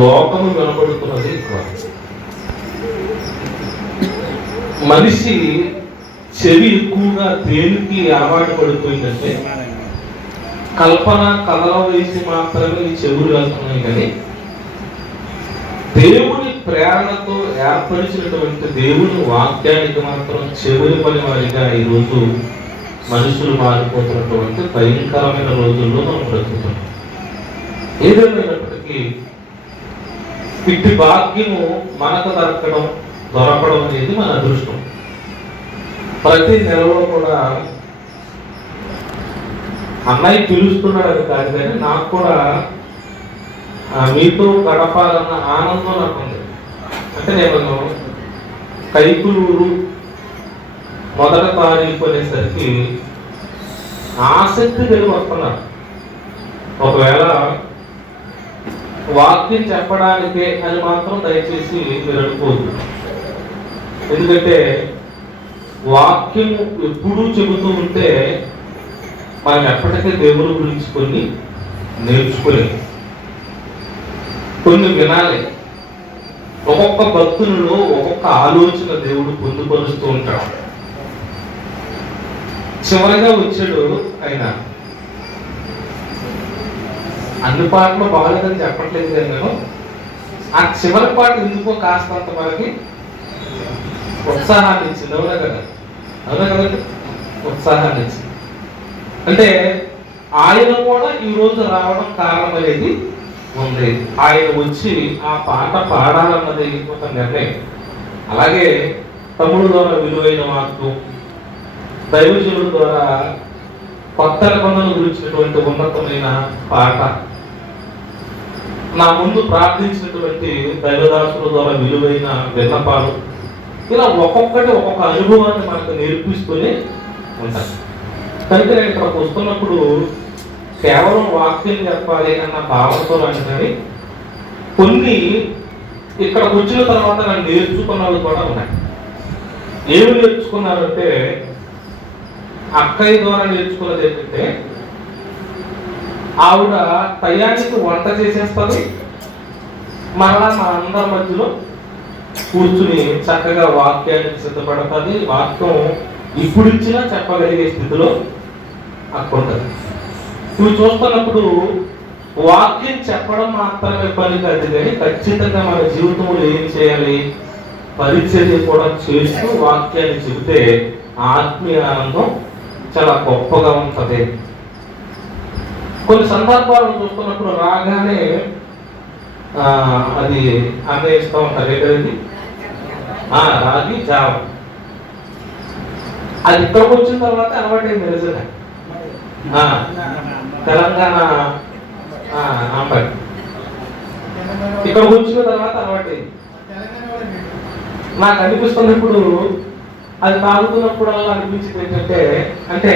లోకము వినపడుతున్నది ఎక్కువ. మనిషి చెవి ఎక్కువగా దేనికి అలవాటు పడిపోయిందంటే కల్పన కథల వేసి మాత్రమే ఈ చెవులు వెళ్తున్నాయి. కానీ దేవుని ప్రేరణతో ఏర్పరిచినటువంటి దేవుని వాక్యానికి మాత్రం చెవులు పని వారిగా ఈరోజు మనుషులు మారిపోతున్నటువంటి భయంకరమైన రోజుల్లో మనం బ్రతుకుతున్నాం. ఏదేమైనప్పటికీ ఇట్టి భాగ్యము మనకు దొరకడం అనేది మన అదృష్టం. ప్రతి నెలలో కూడా అన్నయ్య పిలుస్తున్నాడు అది కాదు, కానీ నాకు కూడా మీతో గడపాలన్న ఆనందం నాకు ఉంది. అంటే నేను కైకులూరు 1వ తారీఖు అనేసరికి ఆసక్తి కలిగి వస్తున్నాను. ఒకవేళ వాక్యం చెప్పడానికే అని మాత్రం దయచేసి మీరు అనుకోవద్దు. ఎందుకంటే వాక్యం ఎప్పుడూ చెబుతూ ఉంటే మనం ఎప్పటికీ దేవుని గురించి కొన్ని నేర్చుకోలేము, కొన్ని వినాలి. ఒక్కొక్క భక్తులలో ఒక్కొక్క ఆలోచన దేవుడు పొందుపరుస్తూ ఉంటాడు. చివరిగా వచ్చాడు ఆయన. అన్ని పాటలు బాగాలేదని చెప్పట్లేదు కానీ నేను ఆ చివరి పాట ఎందుకో కాస్తంత మనకి ఉత్సాహాన్ని ఇచ్చింది. అవునా కదండి, ఉత్సాహాన్ని ఇచ్చింది. అంటే ఆయన కూడా ఈరోజు రావడం కారణం అనేది ఉంది. ఆయన వచ్చి ఆ పాట పాడాలన్నది ఒక నిర్ణయం. అలాగే తమ్ముడు ద్వారా విలువైన వాక్కు, దైవజనుల ద్వారా కొత్త నిబంధనల గురించినటువంటి ఉన్నతమైన పాట, నా ముందు ప్రార్థించినటువంటి దైవదాసుల ద్వారా విలువైన విన్నపాలు, ఇలా ఒక్కొక్కటి ఒక్కొక్క అనుభవాన్ని మనకు నేర్పిస్తూనే ఉంటాయి. కనుక నేను ఇక్కడికి వస్తున్నప్పుడు కేవలం వాక్యం చెప్పాలి అన్న భావనతో కానీ కొన్ని ఇక్కడికి వచ్చిన తర్వాత నేను నేర్చుకున్నవి కూడా ఉన్నాయి. ఏమి నేర్చుకున్నారంటే, అక్కయ్య ద్వారా నేర్చుకున్నది ఏంటంటే, ఆవిడ టయానికి వంట చేసేస్తుంది, మరలా మా అందరి మధ్యలో కూర్చుని చక్కగా వాక్యానికి సిద్ధపడుతుంది. వాక్యం ఇప్పుడు ఇచ్చినా చెప్పగలిగే స్థితిలో అక్కుంటుంది. ఇవి చూస్తున్నప్పుడు వాక్యం చెప్పడం మాత్రమే పని కాదు, కానీ ఖచ్చితంగా మన జీవితంలో ఏం చేయాలి, పరిచర్య కూడా చేస్తూ వాక్యాన్ని చెబితే ఆత్మీయ ఆనందం చాలా గొప్పగా ఉంటుంది. కొన్ని సందర్భాలను చూస్తున్నప్పుడు రాగానే అది అన్వేషిస్తూ ఉంటారు. ఏంటది? రాగి జావ. అది ఇక్కడికి వచ్చిన తర్వాత అలవాటైంది. నిజంగా తెలంగాణ అంబడి ఇక్కడికి వచ్చిన తర్వాత అలవాటైంది. నాకు అనిపిస్తున్నప్పుడు, అది తాగుతున్నప్పుడు అనిపించింది ఏంటంటే, అంటే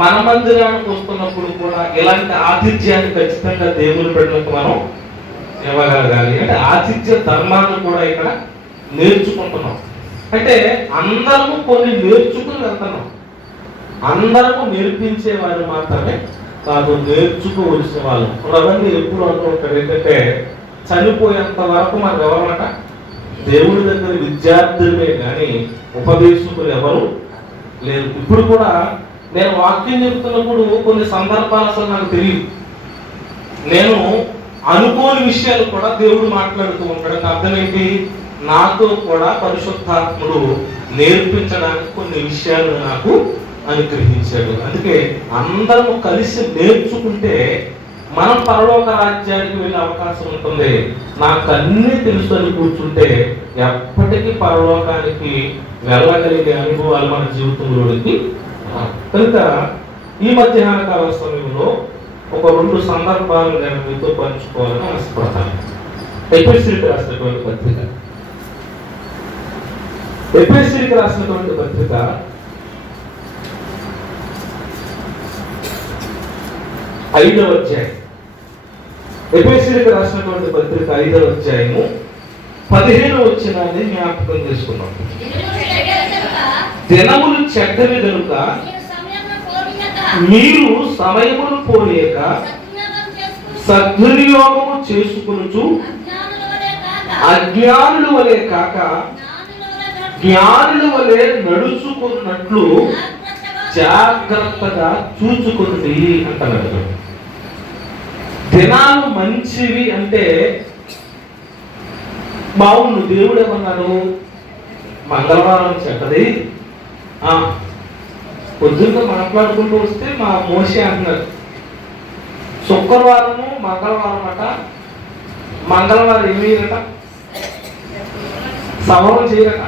మన మందిరానికి వస్తున్నప్పుడు కూడా ఇలాంటి ఆతిథ్యాన్ని ఖచ్చితంగా దేవుని పెట్టినట్టు మనం ఇవ్వగలగాలి. అంటే ఆతిథ్య ధర్మాన్ని కూడా ఇక్కడ నేర్చుకుంటున్నాం. అంటే అందరము కొన్ని నేర్చుకుని వెళ్తున్నాం. అందరము నేర్పించే వారు మాత్రమే కాదు, నేర్చుకోవలసిన వాళ్ళు. అవన్నీ ఎప్పుడు అంటూ ఉంటారు ఏంటంటే, చనిపోయేంత వరకు మనకు ఎవరమాట దేవుడి దగ్గర విద్యార్థులే కానీ ఉపదేశకులు ఎవరు లేరు. ఇప్పుడు కూడా నేను వాక్యం చెప్తున్నప్పుడు కొన్ని సందర్భాలు అసలు నాకు తెలియదు. నేను అనుకోని విషయాలు కూడా దేవుడు మాట్లాడుతూ ఉంటాడు. అర్థం ఏంటి? నాతో కూడా పరిశుద్ధాత్ముడు నేర్పించడానికి కొన్ని విషయాలు నాకు అనుగ్రహించాడు. అందుకే అందరము కలిసి నేర్చుకుంటే మనం పరలోక రాజ్యానికి వెళ్ళే అవకాశం ఉంటుంది. నాకు అన్నీ తెలుసు అని కూర్చుంటే ఎప్పటికీ పరలోకానికి వెళ్ళగలిగే అనుభవాలు మన జీవితంలోనికి. కనుక ఈ మధ్యాహ్న కాల సమయంలో ఒక 2 సందర్భాలు నేను మీతో పంచుకోవాలని ఆశపడతాను. ఎఫెసీయులకు రాసినటువంటి పత్రిక 5వ అధ్యాయం. ఎఫెసీయులకు రాసినటువంటి పత్రిక 5వ అధ్యాయము 15వ వచనాన్ని జ్ఞాపకం చేసుకున్నాం. దినములు చెడ్డవి కనుక మీరు సమయమును పోనీయక సద్వినియోగము చేసుకొనుచు అజ్ఞానుల వలె కాక జ్ఞానుల వలె నడుచుకున్నట్లు జాగ్రత్తగా చూచుకుంది అంటున్నాడు. దినాలు మంచివి అంటే బావును. దేవుడు ఏమన్నారు? మంగళవారం చెడ్డది. పొద్దున్న మాట్లాడుకుంటూ వస్తే మా మోషే అంటున్నారు, శుక్రవారము మంగళవారం అట. మంగళవారం ఏమి చేయరట, సవరం చేయరట.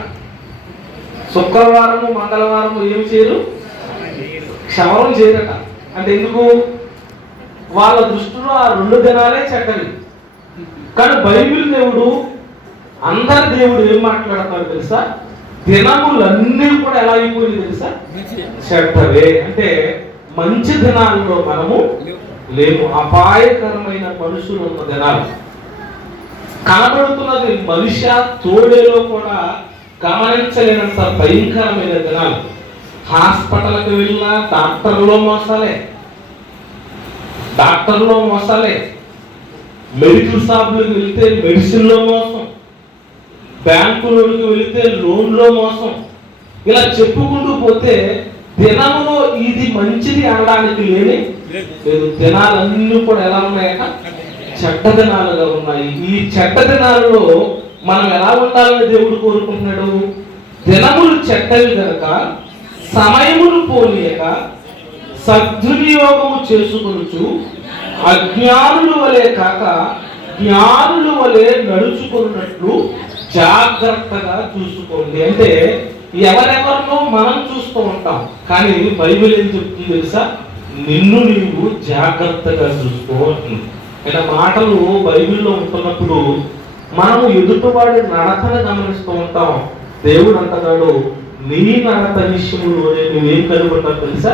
శుక్రవారము మంగళవారము ఏమి చేయరు, క్షవరం చేయరట. అంటే ఎందుకు? వాళ్ళ దృష్టిలో ఆ 2 దినాలే చెడ్డవి. కానీ బైబిల్ దేవుడు, అందరి దేవుడు ఏం మాట్లాడతారు తెలుసా? దినములన్నీ కూడా ఎలా అయిపోయింది తెలుసా? చెడ్డవే. అంటే మంచి దినాల్లో మనము లేము. అపాయకరమైన మనుషులు ఉన్న దినాలు కనబడుతున్నది. మనిషి తోడేలో కూడా గమనించలేనంత భయంకరమైన దినాలు. హాస్పిటల్కి వెళ్ళినా డాక్టర్లో మోసాలే, మెడికల్ షాపులకు వెళితే మెడిసిన్లో మోసం, బ్యాంకులోకి వెళితే లోన్లో మోసం. ఇలా చెప్పుకుంటూ పోతే దినములో ఇది మంచిది అనడానికి లేదు. దినాలన్నీ కూడా ఎలా ఉన్నాయట? చెడ్డ దినాలుగా ఉన్నాయి. ఈ చెడ్డ దినాలలో మనం ఎలా ఉండాలని దేవుడు కోరుకుంటున్నాడు? దినములు చెడ్డవి కనుక సమయమును పోనీయక సద్వినియోగము చేసుకొనుచు అజ్ఞానుల వలె కాక జ్ఞానుల వలె నడుచుకున్నట్లు జాగ్రత్తగా చూసుకోండి. అంటే ఎవరెవరినో మనం చూస్తూ ఉంటాం, కానీ బైబిల్ ఏం చెప్తుంది తెలుసా? నిన్ను నీవు జాగ్రత్తగా చూసుకో అంటుంది. ఇలా మాటలు బైబిల్లో ఉంటున్నప్పుడు మనము ఎదుటివాడి నడకను గమనిస్తూ ఉంటాం. దేవుడు అంటున్నాడు, నీ నడత విషయంలోనే నువ్వేం కలిగి ఉంటావు తెలుసా?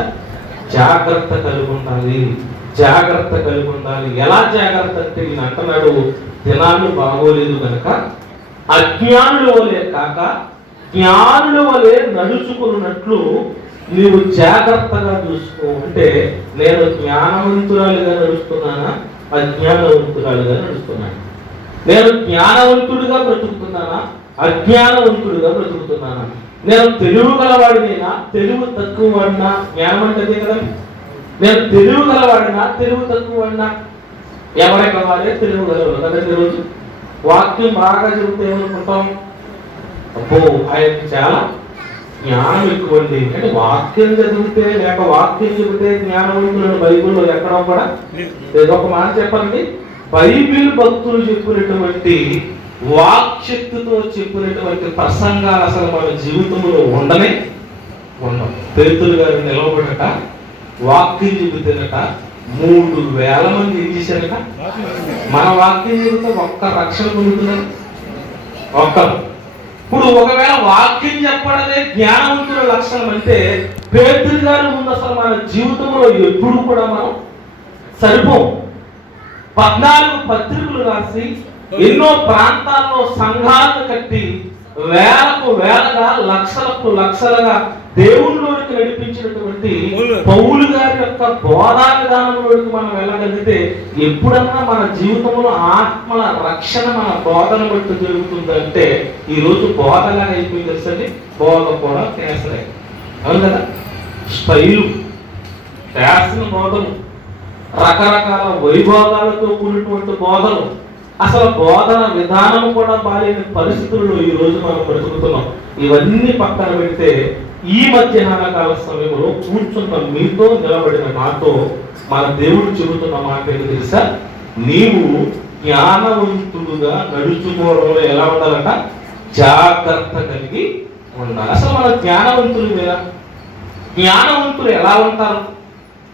జాగ్రత్త కలిగి ఉండాలి, జాగ్రత్త కలిగి ఉండాలి. ఎలా జాగ్రత్త అంటే ఈయన అంటున్నాడు, దినాలు బాగోలేదు కనుక అజ్ఞానుల వలె కాక జ్ఞానుల వలె నడుచుకున్నట్లు నీవు జాగ్రత్తగా చూసుకో. అంటే నేను జ్ఞానవంతురాలుగా నడుస్తున్నానా, అజ్ఞానవంతురాలుగా నడుస్తున్నాను? నేను జ్ఞానవంతుడిగా బ్రతుకుతున్నానా, అజ్ఞానవంతుడిగా బ్రతుకుతున్నానా? నేను తెలివి గలవాడినైనా, తెలివి తక్కువ వాడినా? జ్ఞానం అంటే కదా. నేను తెలివి గలవాడినా, తెలివి తక్కువ వాడినా? ఎవరికి వాడే తెలివి గలవాడు కదా. ఈరోజు వాక్యం బాగా చెబితే ఏమనుకుంటాం? అబ్బో ఆయనకి చాలా జ్ఞానం ఎక్కువండి అంటే వాక్యం చదివితే లేక వాక్యం చెబితే జ్ఞానవంతులను బైబిల్లో ఎక్కడో కూడా లేదు. ఒక మాట చెప్పండి, బైబిల్ భక్తులు చెప్పినటువంటి వాక్శక్తితో చెప్పినటువంటి ప్రసంగాలు అసలు మన జీవితంలో ఉండవు. పేతురు గారు నిలవబడట, వాక్యం చెబితేనట 3000 మంది ఏం చేశారట? మన వాక్యం చెబితే ఒక్క రక్షణ పొందుతున్నారు, ఒక్కరు. ఇప్పుడు ఒకవేళ వాక్యం చెప్పడమే జ్ఞానవంతుల లక్షణం అంటే పేతురు గారి ముందు అసలు మన జీవితంలో ఎప్పుడు కూడా మనం సరిపోం. 14 పత్రికలు రాసి ఎన్నో ప్రాంతాల్లో సంఘాలను కట్టి వేలకు వేలగా లక్షలకు లక్షలుగా దేవుళ్ళలోకి నడిపించినటువంటి పౌలు గారి యొక్క బోధా విధానంలోకి మనం వెళ్ళగలిగితే ఎప్పుడన్నా మన జీవితంలో ఆత్మల రక్షణ మన బోధన బట్టి జరుగుతుందంటే ఈరోజు బోధగా అయిపోయింది తెలుసండి. బోధ కూడా కేసలే, అవును కదా. స్టైలు, ఫ్యాషన్ బోధలు, రకరకాల వైభోగాలతో కూడినటువంటి బోధలు, అసలు బోధన విధానం కూడా బాలేని పరిస్థితుల్లో ఈ రోజు మనం బ్రతుకుతున్నాం. ఇవన్నీ పక్కన పెడితే ఈ మధ్యాహ్న కాల సమయంలో కూర్చున్న మీతో నిలబడిన నాతో మన దేవుడు చెబుతున్న మాట ఏంటి తెలుసా? నీవు జ్ఞానవంతుడుగా నడుచుకోవడంలో ఎలా ఉండాలంట? జాగ్రత్త కలిగి ఉండాలి. అసలు మన జ్ఞానవంతులు లేదా? జ్ఞానవంతులు ఎలా ఉంటారు,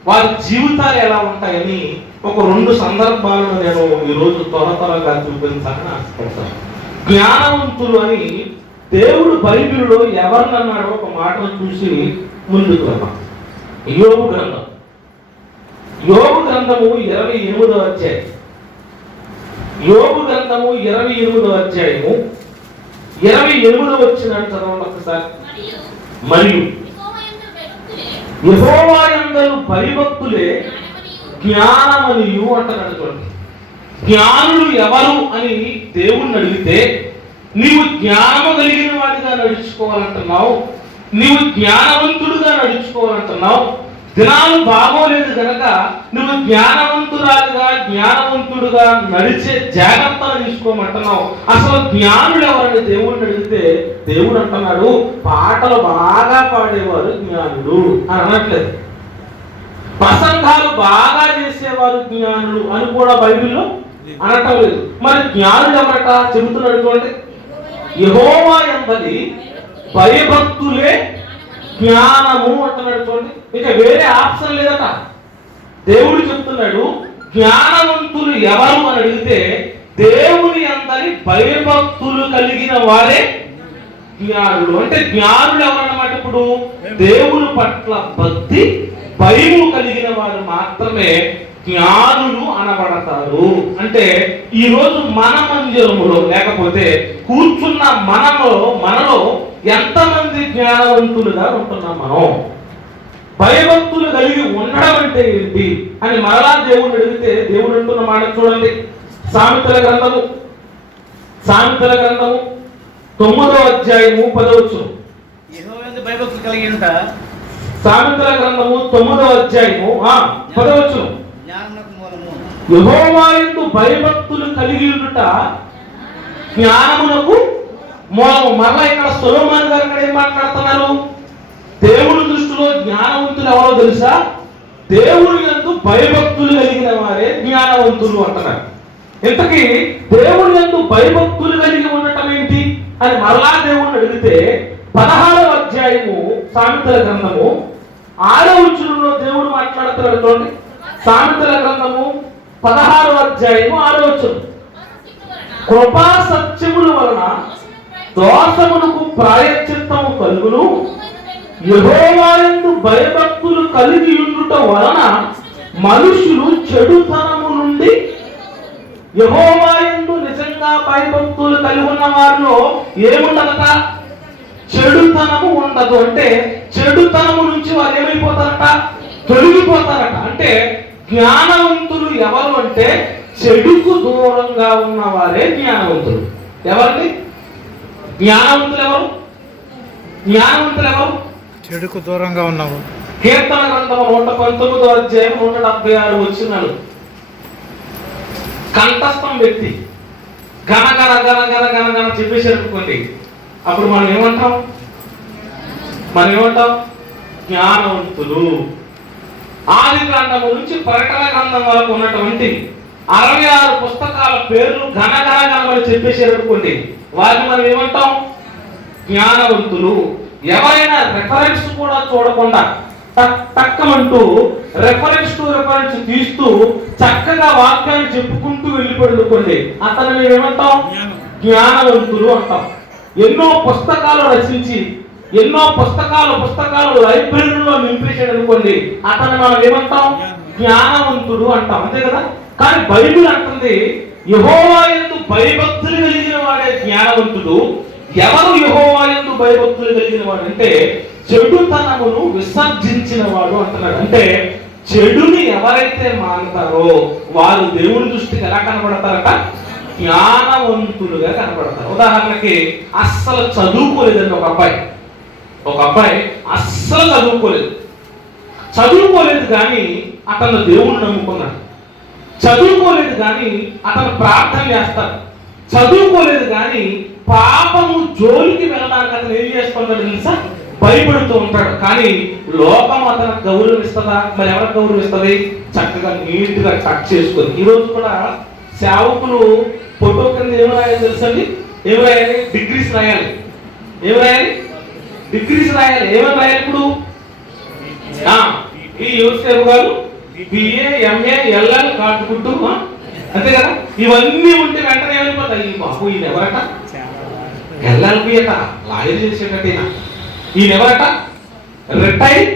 వారి జీవితాలు ఎలా ఉంటాయని ఒక 2 సందర్భాలను నేను ఈరోజు త్వరగా చూపించాలని ఆశపడతాను. జ్ఞానవంతులు అని దేవుడు బైబిల్లో ఎవరినన్నాడో ఒక మాటను చూసి ముందుకు వెళ్దాం. యోబు గ్రంథం, యోబు గ్రంథము 28వ అధ్యాయం. యోబు గ్రంథము 28వ అధ్యాయము 28వ వచనం చదవండి ఒకసారి. మరియు యెహోవా యందు భయభక్తులే జ్ఞానమనియు అంటున్నాడు. చూడండి, జ్ఞానులు ఎవరు అని దేవుణ్ణి అడిగితే నీవు జ్ఞానము కలిగిన వాడిగా నడుచుకోవాలంటున్నావు, నీవు జ్ఞానవంతుడుగా నడుచుకోవాలంటున్నావు. దినాలు బాగోలేదు కనుక నువ్వు జ్ఞానవంతురాలుగా జ్ఞానవంతుడుగా నడిచే జాగ్రత్తలు తీసుకోమంటున్నావు. అసలు జ్ఞానులు ఎవరని దేవుడిని అడిగితే దేవుడు అంటున్నాడు, పాటలు బాగా పాడేవారు జ్ఞానులు అని అనట్లేదు. ప్రసంగాలు బాగా చేసేవారు జ్ఞానులు అని కూడా బైబిల్లో అనటం లేదు. మరి జ్ఞానులు ఎవరట చెబుతున్నాడు చూడండి, యెహోవా యందలి భయభక్తులే జ్ఞానము అంటున్నాడు చూడండి. ఇక వేరే ఆప్షన్ లేదట. దేవుడు చెప్తున్నాడు జ్ఞానవంతులు ఎవరు అని అడిగితే దేవుని యందలి భయభక్తులు కలిగిన వారే జ్ఞానులు. అంటే జ్ఞానులు ఎవరన్నమాట? ఇప్పుడు దేవుని పట్ల భక్తి భయము కలిగిన వారు మాత్రమే జ్ఞానులు అనబడతారు. అంటే ఈ రోజు మన మందిరములో లేకపోతే కూర్చున్న మనలో ఎంతమంది జ్ఞానవంతులుగా ఉంటున్నాం? మనం భయభక్తులు కలిగి ఉండడం అంటే ఏంటి అని మరలా దేవుని అడిగితే దేవుడు అంటున్న మాట చూడండి. సామెతల గ్రంథము 9వ అధ్యాయము 10వ వచనం. భయభక్తులు కలిగి ఉంట సామెతల గ్రంథము 9వ అధ్యాయము 10వ వచనం. యెహోవా యందు భయభక్తులు కలిగి ఉండుట జ్ఞానమునకు మూలము. మరలా ఇక్కడ సొలొమోను గారు ఏం మాట్లాడుతున్నారు? దేవుని దృష్టిలో జ్ఞానవంతులు ఎవరో తెలుసా? దేవుని యందు భయభక్తులు కలిగిన వారే జ్ఞానవంతులు అంటున్నారు. ఇంతకీ దేవుని యందు భయభక్తులు కలిగి ఉండటం ఏంటి అని మరలా దేవుణ్ణి అడిగితే 16వ అధ్యాయము సామెతల గ్రంథము 6వ వచనంలో దేవుడు మాట్లాడుతున్నాడు చూడండి. సామెతల గ్రంథము 16వ అధ్యాయము 6వ వచనం. కృపా సత్యముల వలన దోషమునకు ప్రాయశ్చిత్తము కలుగును, యెహోవా యందు భయభక్తులు కలిగి ఉండుట వలన మనుషులు చెడుతనము నుండి. యెహోవా యందు నిజంగా భయభక్తులు కలిగి ఉన్న వారిలో ఏముండదట? చెడుతనము ఉండదు. అంటే చెడుతనము నుంచి వారు ఏమైపోతారట? తొలగిపోతారట. అంటే జ్ఞానవంతులు ఎవరు అంటే చెడుకు దూరంగా ఉన్నవారే జ్ఞానవంతులు. ఎవరండి జ్ఞానవంతులు? జ్ఞానవంతులు ఎవరు? చెడుకు దూరంగా ఉన్నావు. కీర్తన గ్రంథము 119వ అధ్యాయం 176 వచనాలు. కంఠస్థం వ్యక్తి గన గన గన గన గన గన చెప్పేసి అనుకోండి, అప్పుడు మనం ఏమంటాం? జ్ఞానవంతులు. ఆది గ్రంథము నుంచి ప్రకటన గ్రంథం వరకు ఉన్నటువంటి 66 పుస్తకాల పేర్లు గన గన గనమని చెప్పేసి అనుకోండి, వారిని మనం ఏమంటాం? జ్ఞానవంతులు. ఎవరైనా రెఫరెన్స్ కూడా చూడకుండా టక్కమంటూ రెఫరెన్స్ టు రెఫరెన్స్ తీస్తూ చక్కగా వాక్యాన్ని చెప్పుకుంటూ వెళ్ళిపోయి అతను ఏమంటాం? జ్ఞానవంతులు అంటాం. ఎన్నో పుస్తకాలు రచించి ఎన్నో పుస్తకాలు లైబ్రరీలో నింపేసాడు అనుకోండి, అతను మనం ఏమంటాం? జ్ఞానవంతుడు అంటాం. అంతే కదా? కానీ బైబిల్ అంటుంది యెహోవా యందు భయభక్తులు కలిగిన వాడే జ్ఞానవంతుడు. ఎవరు యెహోవా యందు భయభక్తులు కలిగిన వాడు అంటే చెడుతనమును విసర్జించిన వాడు అంటున్నాడు. అంటే చెడుని ఎవరైతే మానుతారో వారు దేవుని దృష్టికి ఎలా కనబడతారట? జ్ఞానవంతులుగా కనబడతారు. ఉదాహరణకి అస్సలు చదువుకోలేదండి ఒక అబ్బాయి అస్సలు చదువుకోలేదు కానీ అతను దేవుణ్ణి నమ్ముకున్నాడు. చదువుకోలేదు కానీ అతను ప్రార్థన చేస్తాడు. చదువుకోలేదు కానీ పాపము జోలికి వెళ్ళడానికి అతను ఏం చేస్తున్నాడు తెలుసా? భయపడుతూ ఉంటాడు. కానీ లోకం అతనికి గౌరవం ఇస్తుందా? మరి ఎవరికి గౌరవం ఇస్తుంది? చక్కగా నీట్గా కట్ చేసుకొని. ఈరోజు కూడా సేవకులు ఫోటో కింద ఏమి రాయాలి తెలుసండి? ఏమి రాయాలి? డిగ్రీస్ రాయాలి. ఏమి రాయాలి? డిగ్రీస్ రాయాలి. ఏమని రాయాలి? ఇప్పుడు ఈ యోసేపు గారు బిఏ ఎంఏ ఎల్ఎల్ కాటుకుంటూ అంతే కదా? ఇవన్నీ ఉంటే వెంటనే ఏమైపోతాయి? బాబు ఈయన ఎవరట? ఎల్ఎల్బి అట, లాయర్ చేసేటట్టు ఈయన ఎవరట? రిటైర్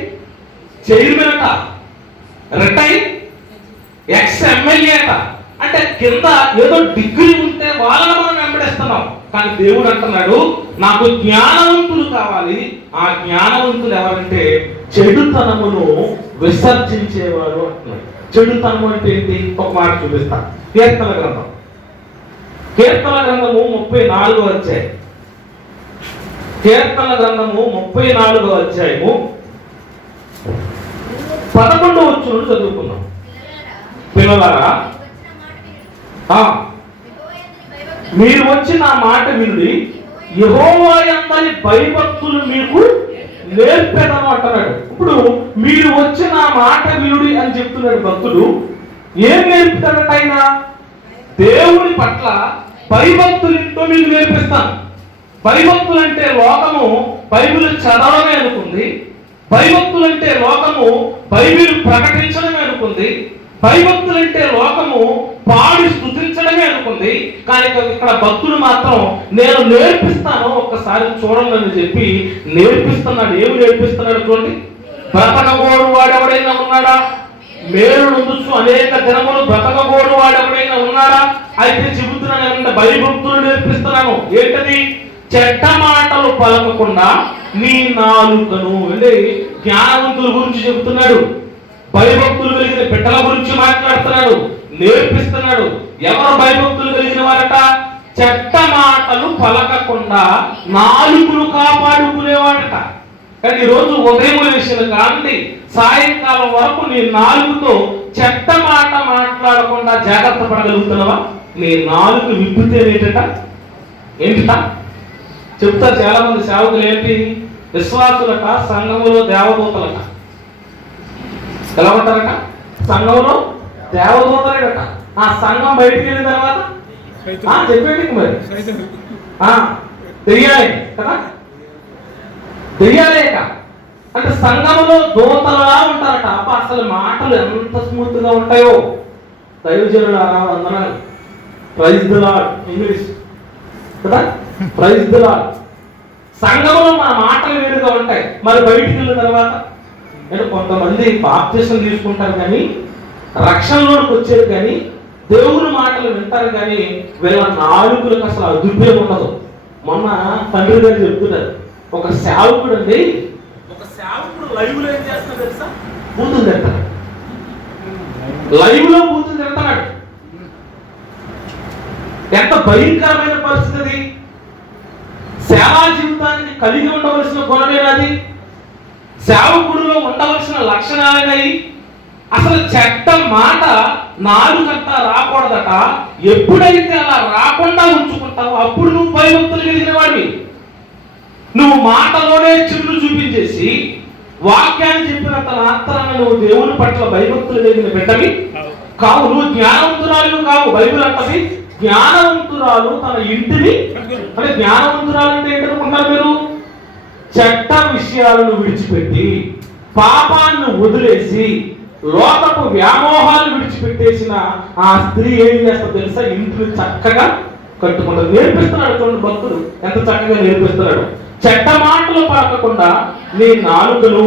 చైర్మన్ అట, రిటైర్ ఎక్స్ ఎమ్మెల్యే అట. అంటే కింద ఏదో డిగ్రీ ఉంటే వాళ్ళని మనం వెంబడిస్తున్నాం. కానీ దేవుడు అంటున్నాడు నాకు జ్ఞానవంతులు కావాలి. ఆ జ్ఞానవంతులు ఎవరంటే చెడుతనమును విసర్జించేవారు అంటున్నాడు. చెడుతనము అంటే ఏంటి? ఒక మాట చూపిస్తా. కీర్తన గ్రంథం 34వ అధ్యాయం. కీర్తన గ్రంథము 34వ అధ్యాయము 11వ వచనం చదువుకుందాం. పిల్లలారా, మీరు వచ్చి నా మాట వినుడి, యెహోవా యందలి భయభక్తులు మీకు నేర్పెదను అంటున్నాడు. ఇప్పుడు మీరు వచ్చి నా మాట వినుడి అని చెప్తున్నాడు భక్తుడు. ఏం నేర్పుతాడట ఆయన? దేవుని పట్ల భయభక్తులు ఏంటో మీకు నేర్పిస్తాను. భయభక్తులు అంటే లోకము బైబిల్ చదవడమే అనుకుంది. భయభక్తులు అంటే లోకము బైబిల్ ప్రకటించడమే అనుకుంది. భయభక్తులు అంటే లోకము పాడి స్తుతించడమే అనుకుంది. కానీ ఇక్కడ భక్తుడు మాత్రం నేను నేర్పిస్తాను, ఒక్కసారి చూడండి అని చెప్పి నేర్పిస్తున్నాడు. ఏమి నేర్పిస్తున్నాడు చూడండి. బ్రతకగోడు వాడెవడైనా ఉన్నాడా? మేలు నొందుచు అనేక దినములు బ్రతకగోడు వాడెవడైనా ఉన్నాడా? అయితే చెబుతున్నాను ఏమంటే భయభక్తులు నేర్పిస్తున్నాను. ఏంటది? చెడ్డ మాటలు పలకకుండా నీ నాలుకను. అంటే జ్ఞానవంతుల గురించి చెబుతున్నాడు. భయభక్తులు కలిగిన బిడ్డల గురించి మాట్లాడుతున్నాడు, నేర్పిస్తున్నాడు. ఎవరు భయభక్తులు కలిగిన వారట? చెడ్డ మాటలు పలకకుండా నాలుకను కాపాడుకునేవాడట. కానీ ఈరోజు ఉదయం లేచిన కాంతి సాయంకాలం వరకు నీ నాలుగుతో చెడ్డ మాట మాట్లాడకుండా జాగ్రత్త పడగలుగుతున్నావా? నీ నాలుగు విప్పితే ఏంటట చెప్తారు చాలా మంది సేవకులు. ఏంటి? విశ్వాసులట, సంఘములో దేవదూతలట. ఎలా ఉంటారట? సంఘంలో దేవదూతలేడట. ఆ సంఘం బయటికి వెళ్ళిన తర్వాత చెప్పేటి మరి దెయ్యాలే కదా, దెయ్యాలేక అంటే సంఘంలో దూతలా ఉంటారట. అప్ప అసలు మాటలు ఎంత స్మూత్ గా ఉంటాయో. దైవజనుడు వందనాలు, ప్రైజ్ ది లార్డ్ ఇంగ్లీష్ కదా, ప్రైజ్ ది లార్డ్. సంఘంలో మన మాటలు వేరుగా ఉంటాయి. మరి బయటికి వెళ్ళిన తర్వాత అంటే కొంతమంది బాప్తిసం తీసుకుంటారు కానీ రక్షణలోకి వచ్చారు కానీ దేవుని మాటలు వింటారు కానీ వీళ్ళ నాలుగులకు అసలు అదుపేం ఉండదు. మొన్న తండ్రి గారు చెప్తున్నారు, ఒక సేవకుడు అండి, ఒక సేవకుడు లైవ్ లో ఏం చేస్తాడు తెలుసా? బూతులు తింటాడు. లైవ్ లో బూతులు తింటున్నాడు. ఎంత భయంకరమైన పరిస్థితి! సేవా జీవితానికి కలిగి ఉండవలసిన గుణమేనాది? సేవకుడిలో ఉండవలసిన లక్షణాలైనవి. అసలు చెడ్డ మాట నాలుగంట రాకూడదట. ఎప్పుడైతే అలా రాకుండా ఉంచుకుంటావో అప్పుడు నువ్వు భయభక్తులు కలిగిన వాడివి. నువ్వు మాటలోనే చిరులు చూపించేసి వాక్యాన్ని చెప్పినంత మాత్రాన నువ్వు దేవుని పట్ల భయభక్తులు కలిగిన బిడ్డవి కావు. నువ్వు జ్ఞానవంతురాలు కావు. బైబిల్ అంటది జ్ఞానవంతురాలు తన ఇంటిని, అంటే జ్ఞానవంతురాలు అంటే ఏంటనుకుంటారు మీరు? చెడ్డ విషయాలను విడిచిపెట్టి పాపాన్ని వదిలేసి లోకపు వ్యామోహాలు విడిచిపెట్టేసిన ఆ స్త్రీ ఏం చేస్తా తెలుసా? ఇంటిని చక్కగా కట్టుకుంటారు. నేర్పిస్తున్నాడు చూడండి భక్తుడు, ఎంత చక్కగా నేర్పిస్తున్నాడు. చెడ్డ మాటలు పలకకుండా నీ నాలుకను,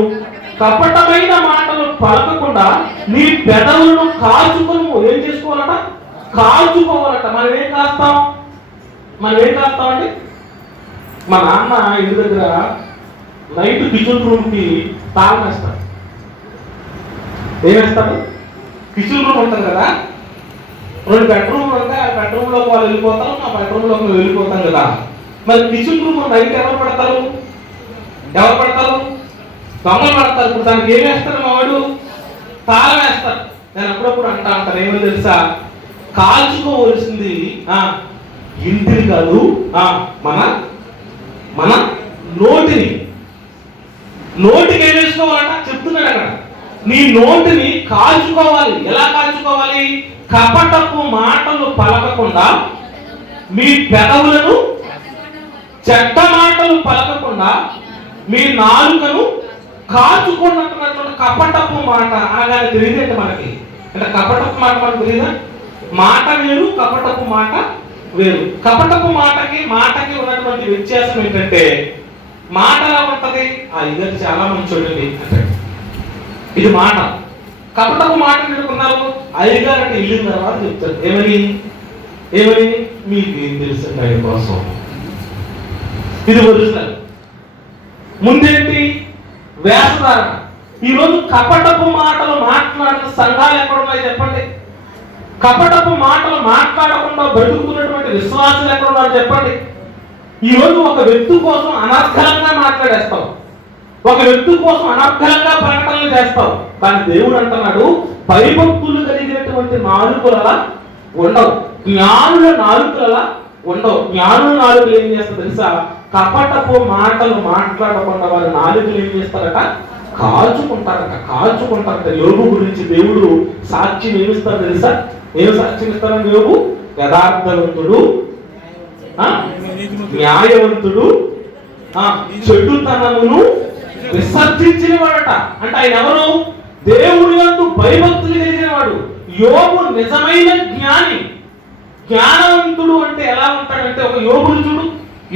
కపటమైన మాటలు పలకకుండా నీ పెదవులను కాచుకును. ఏం చేసుకోవాలట? కాచుకోవాలట. మనం ఏం కాస్తామండి? మా నాన్న ఇంటి దగ్గర నైట్ కిచెన్ రూమ్ కి తాళం వేస్తాడు. ఏమేస్తాడు? కిచెన్ రూమ్ ఉంటుంది కదా, 2 బెడ్రూమ్లు ఉంటాయి. ఆ బెడ్రూమ్ లోకి వాళ్ళు వెళ్ళిపోతారు, మా బెడ్రూమ్ లోకి మేము వెళ్ళిపోతాం కదా. మరి కిచెన్ రూమ్ నైట్ ఎవరు పడతారు? దొంగలు పడతారు. ఇప్పుడు దానికి ఏం వేస్తాడు మా వాడు? తాళం వేస్తాడు. నేను అప్పుడప్పుడు అంటాను ఏమో తెలుసా? కాల్చుకోవలసింది ఇంటిని కాదు, మన మన నోటిని. నోటికి ఏం వేసుకోవాలంట చెప్తున్నాడు అక్కడ. నీ నోటిని కాల్చుకోవాలి. ఎలా కాల్చుకోవాలి? కపటపు మాటలు పలకకుండా మీ పెదవులను, చెడ్డ మాటలు పలకకుండా మీ నాలుకను కాచుకున్నట్టున్నటువంటి కపటపు మాట అనగానే తెలియదంటే మనకి. అంటే కపటపు మాట మనకు తెలియదా? మాట వేరు, కపటపు మాట వేరు. కపటపు మాటకి ఉన్నటువంటి వ్యత్యాసం ఏంటంటే, మాట ఎలా ఉంటది? ఇది చాలా మంచి చూడండి అంటే ఇది మాట. కపటపు మాట ఎందుకున్నారు? అయ్యగారు అంటే వెళ్ళిన తర్వాత చెప్తారు ఏమని మీకు ఏం తెలుసు ఆయన కోసం. ఇది ఒరిజినల్. ముందేంటి? వేషధారణ. ఈరోజు కపటపు మాటలు మాట్లాడిన సంఘాలు ఎక్కడున్నాయి చెప్పండి? కపటపు మాటలు మాట్లాడకుండా బ్రతుకుతున్నటువంటి విశ్వాసులు ఎక్కడ ఉన్నారు చెప్పండి? ఈరోజు ఒక వ్యక్తి కోసం అనర్గళంగా మాట్లాడేస్తావు, ఒక వ్యక్తి కోసం అనర్గళంగా ప్రకటనలు చేస్తావు. కానీ దేవుడు అంటున్నాడు, భయభక్తులు కలిగినటువంటి నాలుకలలా ఉండవు, జ్ఞానుల నాలుకలలా ఉండవు. జ్ఞానుల నాలుకలు ఏం చేస్తారు తెలుసా? కపటపు మాటలు మాట్లాడకుండా వారి నాలుకలు ఏం చేస్తారట? కాల్చుకుంటారట. యోగు గురించి దేవుడు సాక్ష్యం ఏమిస్తారు తెలుసా? ఏం సాక్ష్యం ఇస్తారని యోగు? యథార్థవంతుడు, న్యాయవంతుడు, చెడుతనమును విసర్జించిన వాడట. అంటే ఆయన ఎవరు? దేవుడి యందు భయభక్తులు కలిగిన వాడు. యోగు నిజమైన జ్ఞాని, జ్ఞానవంతుడు. అంటే ఎలా ఉంటాడంటే, ఒక యోగుడు చూడు,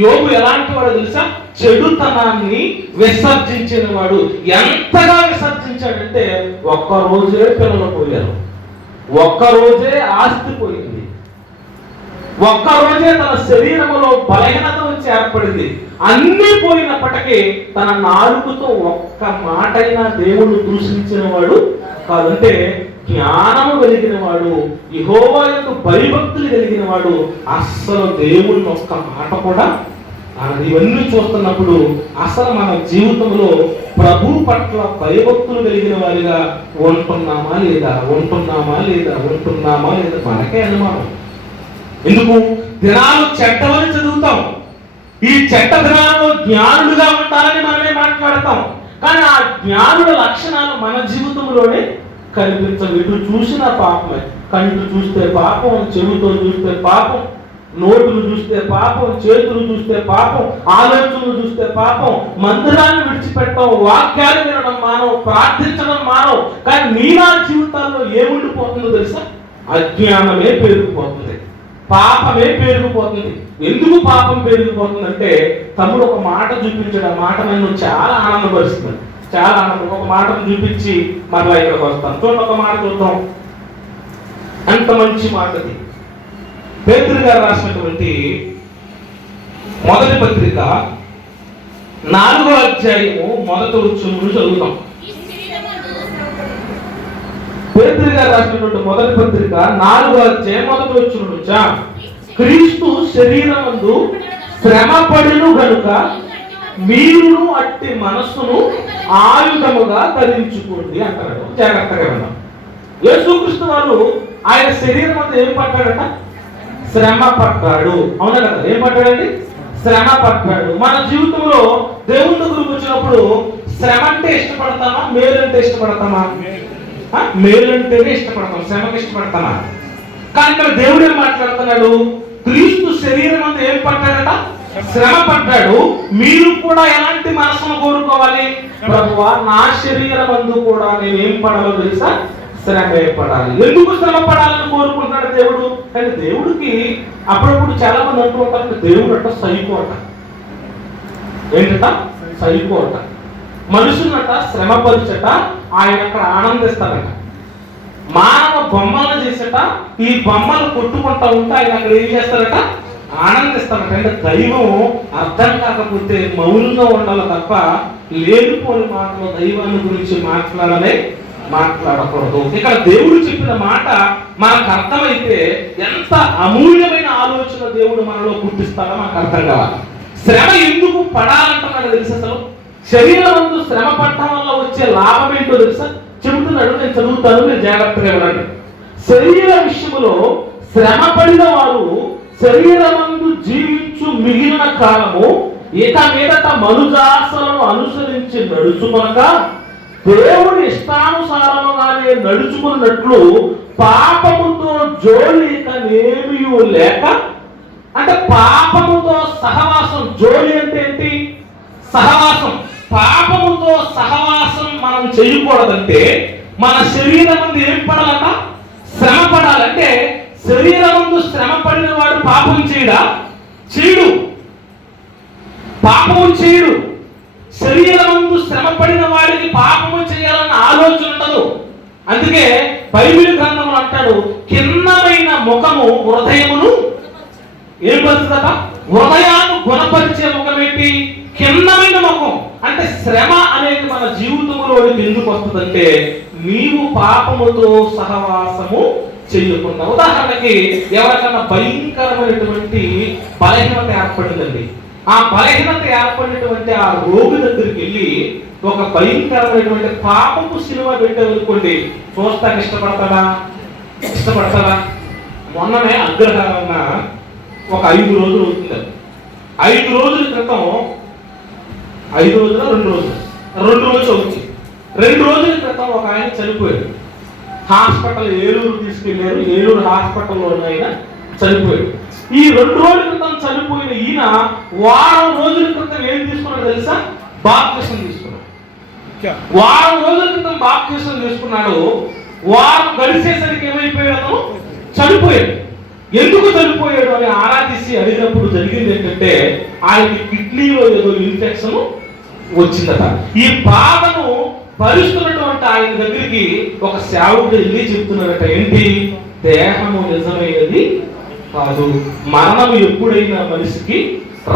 యోగు ఎలాంటి వాడు తెలుసా? చెడుతనాన్ని విసర్జించిన వాడు. ఎంతగా విసర్జించాడంటే ఒక్క రోజే పిల్లలు పోయారు, ఒక్క రోజే ఆస్తి పోయింది, ఒక్క రోజే తన శరీరంలో బలహీనత వచ్చి ఏర్పడింది. అన్ని పోయినప్పటికీ తన నాలుకతో ఒక్క మాటైనా దేవుడు దూషించిన వాడు కాదంటే జ్ఞానము కలిగిన వాడు, యెహోవా యందు భయభక్తులు కలిగిన వాడు అస్సలు దేవుని ఒక్క మాట కూడా అనడు. ఇవన్నీ చూస్తున్నప్పుడు అసలు మన జీవితంలో ప్రభు పట్ల భయభక్తులు కలిగిన వారిగా ఉంటున్నామా లేదా మనకే అనుమానం. ఎందుకు? దినాలు చెడ్డవని చదువుతాం, ఈ చెడ్డ దినాల్లో జ్ఞానులుగా ఉండాలని మనమే మాట్లాడతాం. కానీ ఆ జ్ఞానుల లక్షణాలు మన జీవితంలోనే కనిపించవు. ఇటు చూసిన పాపమే, కంటి చూస్తే పాపం, చెవితో చూస్తే పాపం, నోటులు చూస్తే పాపం, చేతులు చూస్తే పాపం, ఆలోచనలు చూస్తే పాపం. మందిరాన్ని విడిచిపెట్టడం, వాక్యాలు వినడం మానవు, ప్రార్థించడం మానవు. కానీ నీనా జీవితాల్లో ఏముండిపోతుందో తెలుసా? అజ్ఞానమే పెరిగిపోతుంది, పాపమే పెరిగిపోతుంది. ఎందుకు పాపం పెరిగిపోతుందంటే, తమ్ముడు ఒక మాట చూపించాడు, ఆ మాట నన్ను చాలా ఆనందపరుస్తుంది, చాలా ఆనందం. ఒక మాటను చూపించి మరలా ఇక్కడికి వస్తాను. చూడండి, ఒక మాట చూద్దాం. అంత మంచి మాటది. పేతురు గారు రాసినటువంటి మొదటి పత్రిక 4వ అధ్యాయము 1వ వచనం చదువుతాం. పేతురు గారు రాసినటువంటి మొదటి పత్రిక 4వ అధ్యాయం 1వ వచనం నుంచా, క్రీస్తు శరీరమందు శ్రమపడును గనుక మీరును అట్టి మనస్సును ఆయుధముగా ధరించుకోండి అంటాడు. జాగ్రత్తగా విన్నాం. యేసుక్రీస్తు వారు ఆయన శరీరం అంతా ఏం పడ్డాడట? శ్రమ పడ్డాడు. అవునా కదా? ఏం పడ్డాడండి? శ్రమ పడ్డాడు. మన జీవితంలో దేవుని దగ్గరకు వచ్చినప్పుడు శ్రమ అంటే ఇష్టపడతామా, మేలు అంటే ఇష్టపడతామా? మేలు అంటేనే ఇష్టపడతాం, శ్రమకి ఇష్టపడతామా? కానీ ఇక్కడ దేవుడు ఏం మాట్లాడుతున్నాడు? క్రీస్తు శరీరం అంతా ఏం పడ్డాడట? శ్రమ పడ్డాడు. మీరు కూడా ఎలాంటి మనసును కోరుకోవాలి? ప్రభువా, నా శరీరం అందు కూడా నేను ఏం పడాలో తెలుసా? శ్రమే పడాలి. ఎందుకు శ్రమ పడాలని కోరుకుంటున్నాడు దేవుడు? కానీ దేవుడికి అప్పుడప్పుడు చాలా మంది అంటూ ఉంటారు, దేవుడు అంట సైకో అంట. ఏంటంట? సైకో అంట. మనుషులంట శ్రమపరిచట ఆయన అక్కడ ఆనందిస్తారట. మానవ బొమ్మలను చేసట ఈ బొమ్మలు కొట్టుకుంటా ఉంటే ఆయన అక్కడ ఏం చేస్తారట? ఆనందిస్తారట. అంటే దైవం అర్థం కాకపోతే మౌనంగా ఉండాలి తప్ప లేనిపోని మాటలు దైవాన్ని గురించి మాట్లాడకూడదు. ఇక్కడ దేవుడు చెప్పిన మాట మనకు అర్థమైతే ఎంత అమూల్యమైన ఆలోచన దేవుడు మనలో పుట్టిస్తాడో మనకు అర్థం కావాలి. శ్రమ ఎందుకు పడాలంటున్నాడు తెలుసా? అసలు శరీరం ముందు శ్రమ పడటం వల్ల వచ్చే లాభం ఏంటో తెలుసా? చెబుతున్నాడు, నేను చదువుతాను, మీరు జాగ్రత్తగా వినండి. శరీర విషయంలో శ్రమ పడిన వారు శరీరమందు జీవించు మిగిలిన కాలము ఇక మీదట మనుజాసలను అనుసరించి నడుచుకొనక దేవుని ఇష్టానుసారముగానే నడుచుకున్నట్లు పాపముతో జోలికనేమీ లేక, అంటే పాపముతో సహవాసం. జోలి అంటే ఏంటి? సహవాసం. పాపముతో సహవాసం మనం చేయకూడదంటే మన శరీరం ముందు ఏం పడాలట? శ్రమ పడాలంటే శరీరం ముందు శ్రమ పడిన వాడు పాపం చేయడా? చేయడు, పాపము చేయడు. శరీరం ముందు శ్రమ పడిన వాడికి పాపము చేయాలన్న ఆలోచన ఉండదు. అందుకే బైబిల్ గ్రంథంలో అంటాడు, కిన్నమైన ముఖము హృదయమును ఏం పరుస్తుందట? హృదయాన్ని గుణపరిచే ముఖం ఏంటి? కిన్నమైన ముఖం. అంటే శ్రమ అనేది మన జీవితంలో ఎందుకు వస్తుందంటే నీవు పాపముతో సహవాసము చెయ్యకుండా. ఉదాహరణకి ఎవరికన్నా భయంకరమైనటువంటి బలహీనత ఏర్పడిందండి. ఆ బలహీనత ఏర్పడినటువంటి ఆ రోగి దగ్గరికి వెళ్ళి ఒక భయంకరమైనటువంటి పాపపు సినిమా పెట్టామనుకోండి, చూస్తానికి ఇష్టపడతాడా? మొన్ననే అగ్రహారంగా ఒక 5 రోజులు అవుతుంది. 5 రోజుల క్రితం 2 రోజులు అవుతుంది. 2 రోజుల క్రితం ఒక ఆయన చనిపోయాడు. హాస్పిటల్ ఏలూరు తీసుకెళ్లారు. ఏలూరు హాస్పిటల్లో ఆయన చనిపోయాడు. ఈ 2 రోజుల క్రితం చనిపోయిన ఈయన వారం రోజుల క్రితం ఏం తీసుకున్నాడు తెలుసా? బాప్తిసం తీసుకున్నాడు. వారం రోజుల క్రితం బాప్తిసం తీసుకున్నాడు. వారం గడిచేసరికి ఏమైపోయాడు? అతను చనిపోయాడు. ఎందుకు చనిపోయాడు అని ఆరాధించి అడిగినప్పుడు జరిగింది ఏంటంటే, ఆయనకి కిడ్నీలో ఏదో ఇన్ఫెక్షన్ వచ్చిందట. ఈ బాధను భరిస్తున్నటువంటి ఆయన దగ్గరికి ఒక సేవకుడు వెళ్ళి చెప్తున్నాడట, ఏంటి? దేహము నిజమైనది కాదు, మరణం ఎప్పుడైనా మనిషికి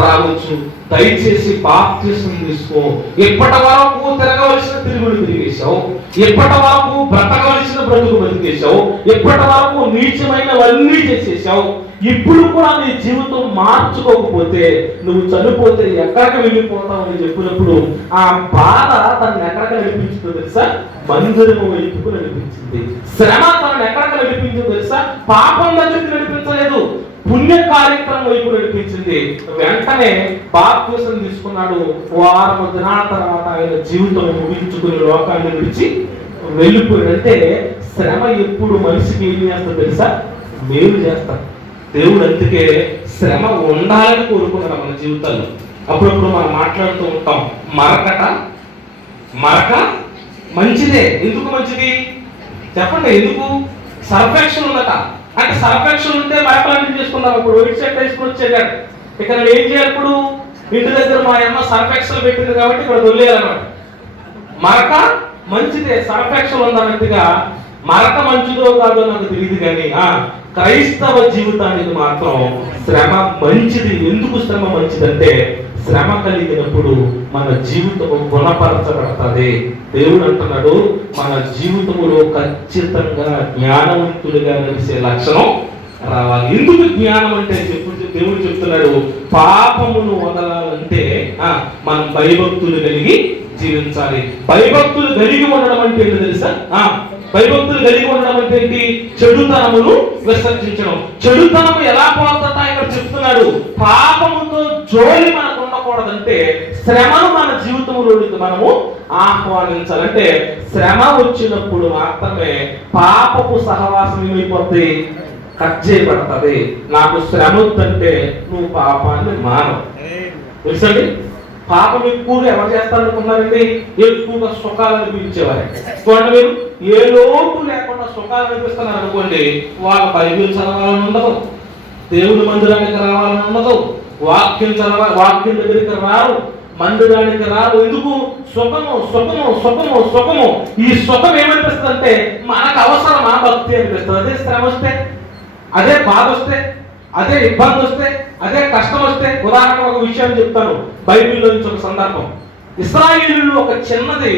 రావచ్చు, దయచేసి బాప్తిసం తీసుకో. ఇప్పటి వరకు తిరగవలసిన తిరుగుడు తిరిగేశావు, ఇప్పటి వరకు బ్రతకవలసిన బ్రతుకు బ్రతికేశావు, ఇప్పటి వరకు నీచమైనవన్నీ చేసేసావు. ఇప్పుడు కూడా నీ జీవితం మార్చుకోకపోతే నువ్వు చనిపోతే ఎక్కడికి వెళ్ళిపోతావు అని చెప్పినప్పుడు ఆ బాధ తనని ఎక్కడికి నడిపించిందో తెలుసా? మందిరము వైపుకు నడిపించింది. శ్రమ తనని ఎక్కడికి నడిపించిందో తెలుసా? పాపం దగ్గరికి నడిపించలేదు, పుణ్య కార్యక్రమం వైపు నడిపించింది. వెంటనే బాప్తిసం తీసుకున్నాడు. వారం దినాల తర్వాత ఆయన జీవితం ముగించుకుని లోకాన్ని విడిచి వెళ్ళిపోయాడు. అంటే శ్రమ ఎప్పుడు మనిషికి ఏం చేస్తాడు తెలుసా? మేలు చేస్తాడు. దేవుడు అందుకే శ్రమ ఉండాలని కోరుకున్నాడు మన జీవితాల్లో. అప్పుడప్పుడు మనం మాట్లాడుతూ ఉంటాం, మరక మంచిదే. ఎందుకు మంచిది చెప్పండి? ఎందుకు? సర్ఫెక్షన్ ఉందట. అంటే సర్ఫెక్షన్ ఉంటే మరకలన్నీ చేసుకుందాం. ఇప్పుడు వైట్ షర్ట్ వేసుకుని వచ్చాడు, ఇక నేను ఏం చేయాలి? ఇప్పుడు ఇంటి దగ్గర మా అమ్మ సర్ఫెక్షన్ పెట్టింది కాబట్టి ఇక్కడ దొల్లేయాలన్నమాట. మరక మంచిదే, సర్ఫెక్షన్ ఉందన్నట్టుగా మరక మంచిదో కాదో నాకు తెలియదు, కానీ క్రైస్తవ జీవితానికి మాత్రం శ్రమ మంచిది. ఎందుకు శ్రమ మంచిదంటే, శ్రమ కలిగినప్పుడు మన జీవితం గుణపరచబడుతుంది. దేవుడు అంటున్నాడు, మన జీవితంలో ఖచ్చితంగా జ్ఞానవంతుడిగా నడిచే లక్షణం రావాలి. ఎందుకు జ్ఞానం అంటే దేవుడు చెప్తున్నాడు, పాపమును వదలాలంటే మనం భయభక్తులు కలిగి జీవించాలి. భయభక్తులు కలిగి ఉండడం అంటే ఏంటి తెలుసా? భయభక్తులు కలిగి ఉండడం అంటే ఏంటి? చెడుతనమును విసర్జించడం. చెడుతనము ఎలా పోతుందా ఇక్కడ చెప్తున్నాడు. పాపముతో జోలి మనకు ఉండకూడదంటే శ్రమను మన జీవితంలోనికి మనము ఆహ్వానించాలంటే, శ్రమ వచ్చినప్పుడు మాత్రమే పాపపు సహవాసం ఏమైపోతుంది? కట్ చేయబడుతుంది. నాకు శ్రమ వద్దంటే నువ్వు పాపాన్ని మానవు. తెలుసండి, పాపం ఎక్కువగా ఎవరు చేస్తారనుకున్నారండి? ఎక్కువగా సుఖాలు అనిపించేవారు. చూడండి, మీరు ఏ లోటు లేకుండా సుఖాలు అనిపిస్తున్నారు అనుకోండి, వాళ్ళ బైబిల్ చదవాలని ఉండదు, దేవుని మందిరానికి రావాలని ఉండదు, వాక్యం దగ్గరికి రారు, మందిరానికి రారు. ఎందుకు? సుఖము. ఈ సుఖం ఏమనిపిస్తుంది అంటే మనకు అవసరమా భక్తి అనిపిస్తుంది. అదే శ్రమ వస్తే, అదే బాధ వస్తే, అదే ఇబ్బంది వస్తే, అదే కష్టం వస్తే. ఉదాహరణ ఒక విషయం చెప్తాను, బైబిల్లో నుంచి ఒక సందర్భం. ఇశ్రాయేలీయులు ఒక చిన్నది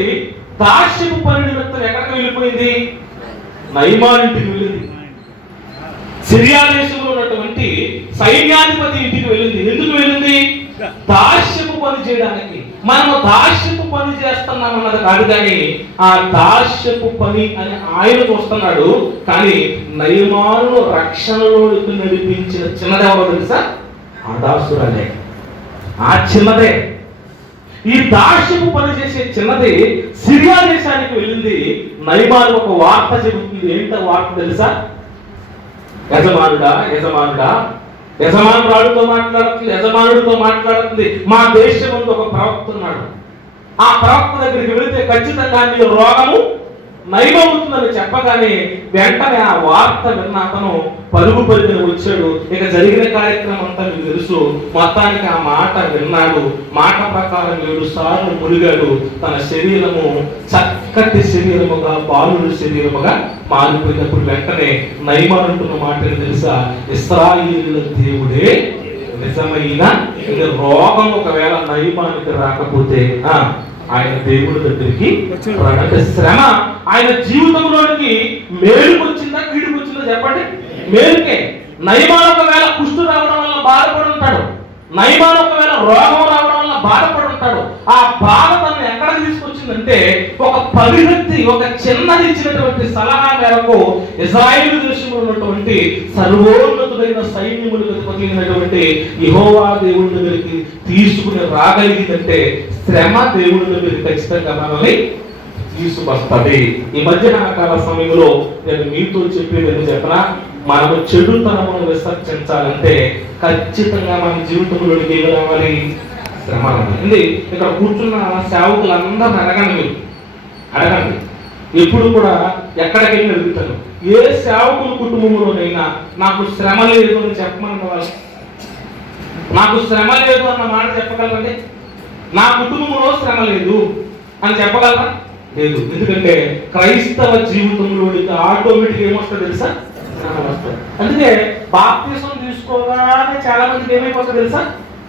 దాస్యపు పని నిమిత్తం ఎక్కడికి వెళ్ళిపోయింది? నయమాను ఇంటికి వెళ్ళింది. సిరియా దేశంలో ఉన్నటువంటి సైన్యాధిపతి ఇంటికి వెళ్ళింది. ఎందుకు వెళ్ళింది? దాస్యపు పని చేయడానికి. మనము దాస్యపు పని చేస్తున్నామన్నది కాదు, కానీ ఆ దాస్యపు పని అని ఆయన చూస్తున్నాడు. కానీ నయమాను రక్షణలోకి నడిపించిన చిన్నదెవరో తెలుసా? ఆ దాసురాలే, ఆ చిన్నదే. ఈ దాస్యపు పని చేసే చిన్నది సిరియా దేశానికి వెళ్ళింది. నయమాను ఒక వార్త చెబుతుంది. ఏంటో వార్త తెలుసా? యజమానుడితో మాట్లాడుతుంది. మా దేశం ముందు ఒక ప్రవక్త ఉన్నాడు, ఆ ప్రవక్త దగ్గరికి వెళితే ఖచ్చితంగా నీ రోగము నయమవుతుందని చెప్పగానే వెంటనే ఆ వార్త విన్న అతను పరుగు పరుగున వచ్చాడు. ఇక జరిగిన కార్యక్రమం అంతా మీకు తెలుసు. మొత్తానికి ఆ మాట విన్నాడు. మాట ప్రకారం 7 సార్లు మునిగాడు. తన శరీరము చక్కటి శరీరముగా, బాలుడి శరీరముగా మారిపోయినప్పుడు వెంటనే నయమాను అంటున్న మాట తెలుసా? ఇశ్రాయేలీయుల దేవుడే నిజమైన. రోగం ఒకవేళ నయమానికి రాకపోతే ఆయన దేవుడి దగ్గరికి. అంటే శ్రమ ఆయన జీవితంలోనికి మేలుకొచ్చిందా కీడుకొచ్చిందా చెప్పండి? మేలుకే. నయమాన్ ఒకవేళ కుష్టు రావడం వల్ల బాధపడి ఉంటాడు, నయమాన్ ఒకవేళ రోగం రావడం వల్ల బాధపడి ఉంటాడు. ఆ బాధ తనను ఎక్కడికి తీసుకొచ్చిందంటే ఒక పవిత్ర, ఒక చిన్నది ఇచ్చినటువంటి సలహా మేరకు ఇశ్రాయేలు దేశంలో ఉన్నటువంటి సర్వోన్నతుడైన సైన్యములకు అధిపతినటువంటి యెహోవా దేవుని దగ్గరికి తీసుకుని రాగలిగిందంటే శ్రమ దేవుని దగ్గరికి ఖచ్చితంగా మనల్ని తీసుకొస్తుంది. ఈ మధ్యాహ్న కాల సమయంలో నేను మీతో చెప్పేది చెప్పనా, మనము చెడుతనమును విసర్జించాలంటే ఖచ్చితంగా మన జీవితంలోకి ఏమి రావాలి? శ్రమ రావాలి. ఇక్కడ కూర్చున్న సేవకులందరిని అడగండి, ఎప్పుడు కూడా ఎక్కడికి వెళ్ళి అడుగుతారు, ఏ సేవకుల కుటుంబంలోనైనా నాకు శ్రమ లేదు అని చెప్పమన్న వాళ్ళు, నాకు శ్రమ లేదు అన్న మాట చెప్పగలరండి? నా కుటుంబంలో శ్రమ లేదు అని చెప్పగలరా? లేదు. ఎందుకంటే క్రైస్తవ జీవితంలోనికి ఆటోమేటిక్ ఏమొస్తుంది తెలుసా? శ్రమ వస్తుంది. అందుకే బాప్తిసం తీసుకోగానే చాలా మందికి ఏమైపోతుంది తెలుసా?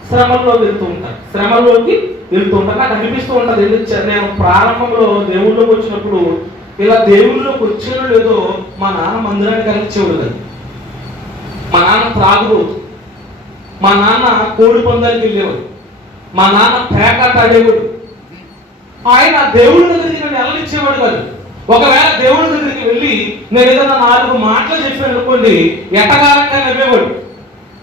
శ్రమల్లో వెళ్తూ ఉంటారు, శ్రమల్లోకి వెళ్తూ ఉంటారు. నాకు అనిపిస్తూ ఉంటుంది, నేను ప్రారంభంలో దేవుళ్ళలోకి వచ్చినప్పుడు ఇలా దేవుళ్ళలోకి వచ్చానో లేదో మా నాన్న మందిరానికి కలిసేవాడు కాదు, మా నాన్న త్రాగుబోతు, మా నాన్న కోడి పందానికి వెళ్ళేవాడు, మా నాన్న పేకాట ఆడేవాడు. ఆయన దేవుడి దగ్గరికి నన్ను వెళ్ళనిచ్చేవాడు కాదు. ఒకవేళ దేవుడి దగ్గరికి వెళ్ళి నేను ఏదైనా 4 మాటలు చెప్పాను అనుకోండి, ఎటకారంగా నవ్వేవాడు,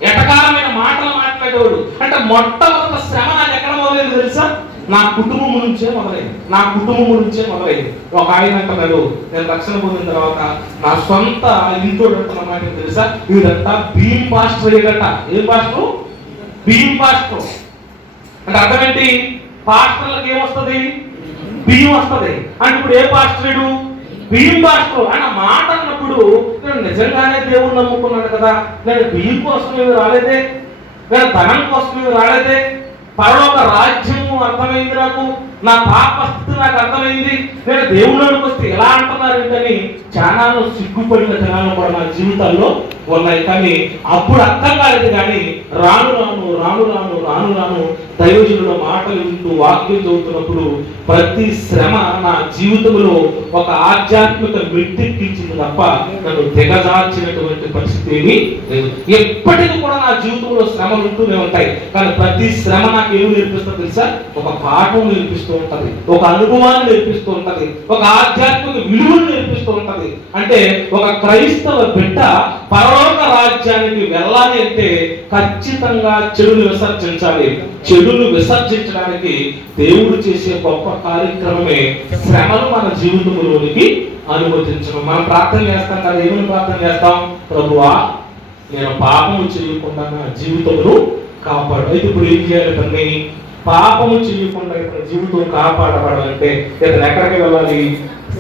ఎటకారమైన మాటలు మాట్లాడేవాడు. అంటే మొట్టమొదటి శ్రమ నాకు ఎక్కడ మొదలైంది తెలుసా? నా కుటుంబం నుంచే మొదలైంది, నా కుటుంబం నుంచే మొదలైంది. ఒక ఆయన అంటున్నాడు, నేను రక్షణ పొందిన తర్వాత నా సొంత ఇంట్లో అంటున్న మాట తెలుసా, వీడంతా భీమ్ పాస్టర్ అయ్యాడట. ఏం పాస్టర్? భీమ్ పాస్టర్. అంటే అర్థం ఏంటి? పాస్టర్లకు ఏమొస్తుంది? బియ్యం వస్తుంది. అంటే ఇప్పుడు ఏ పాస్టరుడు? బియ్యం పాస్టర్. ఆయన మాట అన్నప్పుడు నేను నిజంగానే దేవుడు నమ్ముకున్నాడు కదా, నేను బియ్యం కోసం ఏమి రాలేదే, నేను ధనం కోసం ఏమి రాలేదే, పరలోక రాజ్యము అర్థమైంది నాకు, నా పాప స్థితి నాకు అర్థమైంది, నేను దేవుళ్ళకి వస్తే ఎలా అంటున్నారు ఏంటని చాలా సిగ్గుపడిన దినాలు కూడా నా జీవితాల్లో ఉన్నాయి. కానీ అప్పుడు అర్థం కాలేదు. కానీ రాను రాను రాను రాను రాను రాను దైవజనుల మాటలు వింటూ వాక్యం చదువుతున్నప్పుడు ప్రతి శ్రమ నా జీవితంలో ఒక ఆధ్యాత్మిక మెట్టెక్కించింది తప్ప నన్ను దిగజార్చినటువంటి పరిస్థితి ఏమీ లేదు. ఎప్పటికీ కూడా నా జీవితంలో శ్రమలు ఉంటూనే ఉంటాయి. కానీ ప్రతి శ్రమ నాకు ఏమి నేర్పిస్తుంది తెలుసా? ఒక పాఠం నేర్పిస్తూ ఉంటది, ఒక అనుభవాన్ని నేర్పిస్తూ ఉంటది, ఒక ఆధ్యాత్మిక విలువను నేర్పిస్తూ ఉంటది. అంటే ఒక క్రైస్తవ బిడ్డ పరలోక రాజ్యానికి వెళ్ళాలి అంటే ఖచ్చితంగా చెడును విసర్జించాలి. చెడును విసర్జించడానికి దేవుడు చేసే గొప్ప కార్యక్రమమే శ్రమలు మన జీవితంలోనికి అనుమతించడం. మనం ప్రార్థన చేస్తాం కదా, ఏమని ప్రార్థన చేస్తాం? ప్రభువా, నేను పాపము చేయకుండా నా జీవితమును కాపాడు. అయితే ఇప్పుడు ఏం చేయాలి? తన్ని పాపము చేయకుండా ఇతని జీవితం కాపాడబడాలంటే ఇతను ఎక్కడికి వెళ్ళాలి?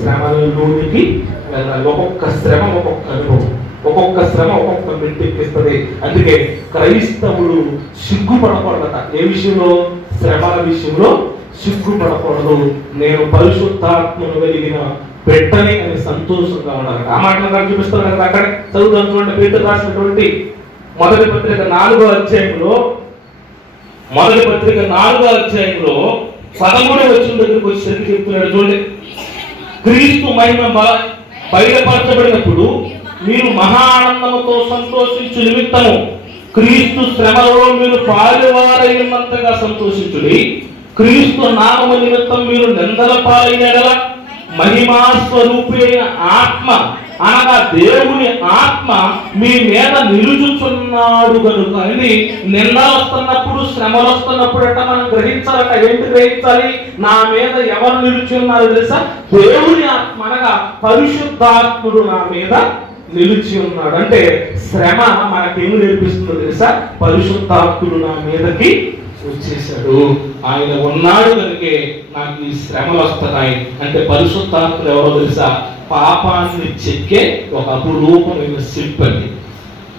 శ్రమలోనికి వెళ్ళాలి. ఒక్కొక్క శ్రమ ఒక్కొక్క అనుభవం, ఒక్కొక్క శ్రమ ఒక్కొక్క మెట్టెక్కిస్తుంది. అందుకే క్రైస్తవులు సిగ్గుపడకూడదట. ఏ విషయంలో? శ్రమల విషయంలో సిగ్గుపడకూడదు. నేను పరిశుద్ధాత్మను కలిగిన పెట్టని అని సంతోషంగా ఉండాలి. ఆ మాటలు నాకు చూపిస్తారు కదా, అక్కడ చదువుతాం చూడండి. పేతురు రాసినటువంటి మొదటి పత్రిక 4వ అధ్యాయంలో, మొదటి పత్రిక 4వ అధ్యాయంలో 13వ వచనం దగ్గరికి వచ్చేసరికి చెప్తున్నాడు చూడండి. క్రీస్తు మహిమ బయలుపరచబడినప్పుడు మీరు మహా ఆనందముతో సంతోషించు నిమిత్తము క్రీస్తు శ్రమలలో మీరు పాలువారైనంతగా సంతోషించుడి. క్రీస్తు నామము నిమిత్తం మీరు నిందల పాలైన మహిమా స్వరూపైన ఆత్మ అనగా దేవుని ఆత్మ మీ మీద నిలుచుచున్నాడు కనుక. అని నిందలు వస్తున్నప్పుడు, శ్రమలు వస్తున్నప్పుడు అట్ట మనం గ్రహించాలట. ఏంటి గ్రహించాలి? నా మీద ఎవరు నిలుచున్నారు తెలుసా? దేవుని ఆత్మ అనగా పరిశుద్ధాత్ముడు నా మీద నిలిచి ఉన్నాడు. అంటే శ్రమ మనకేమి నేర్పిస్తుందో తెలుసా? పరిశుద్ధాత్ముడు నా మీదకి వచ్చేసాడు, ఆయన ఉన్నాడు కనుకే నాకు ఈ శ్రమలు వస్తున్నాయి. అంటే పరిశుద్ధాత్ముడు ఎవరో తెలుసా? పాపాన్ని చెక్కే ఒక అపురూపమైన శిల్పండి.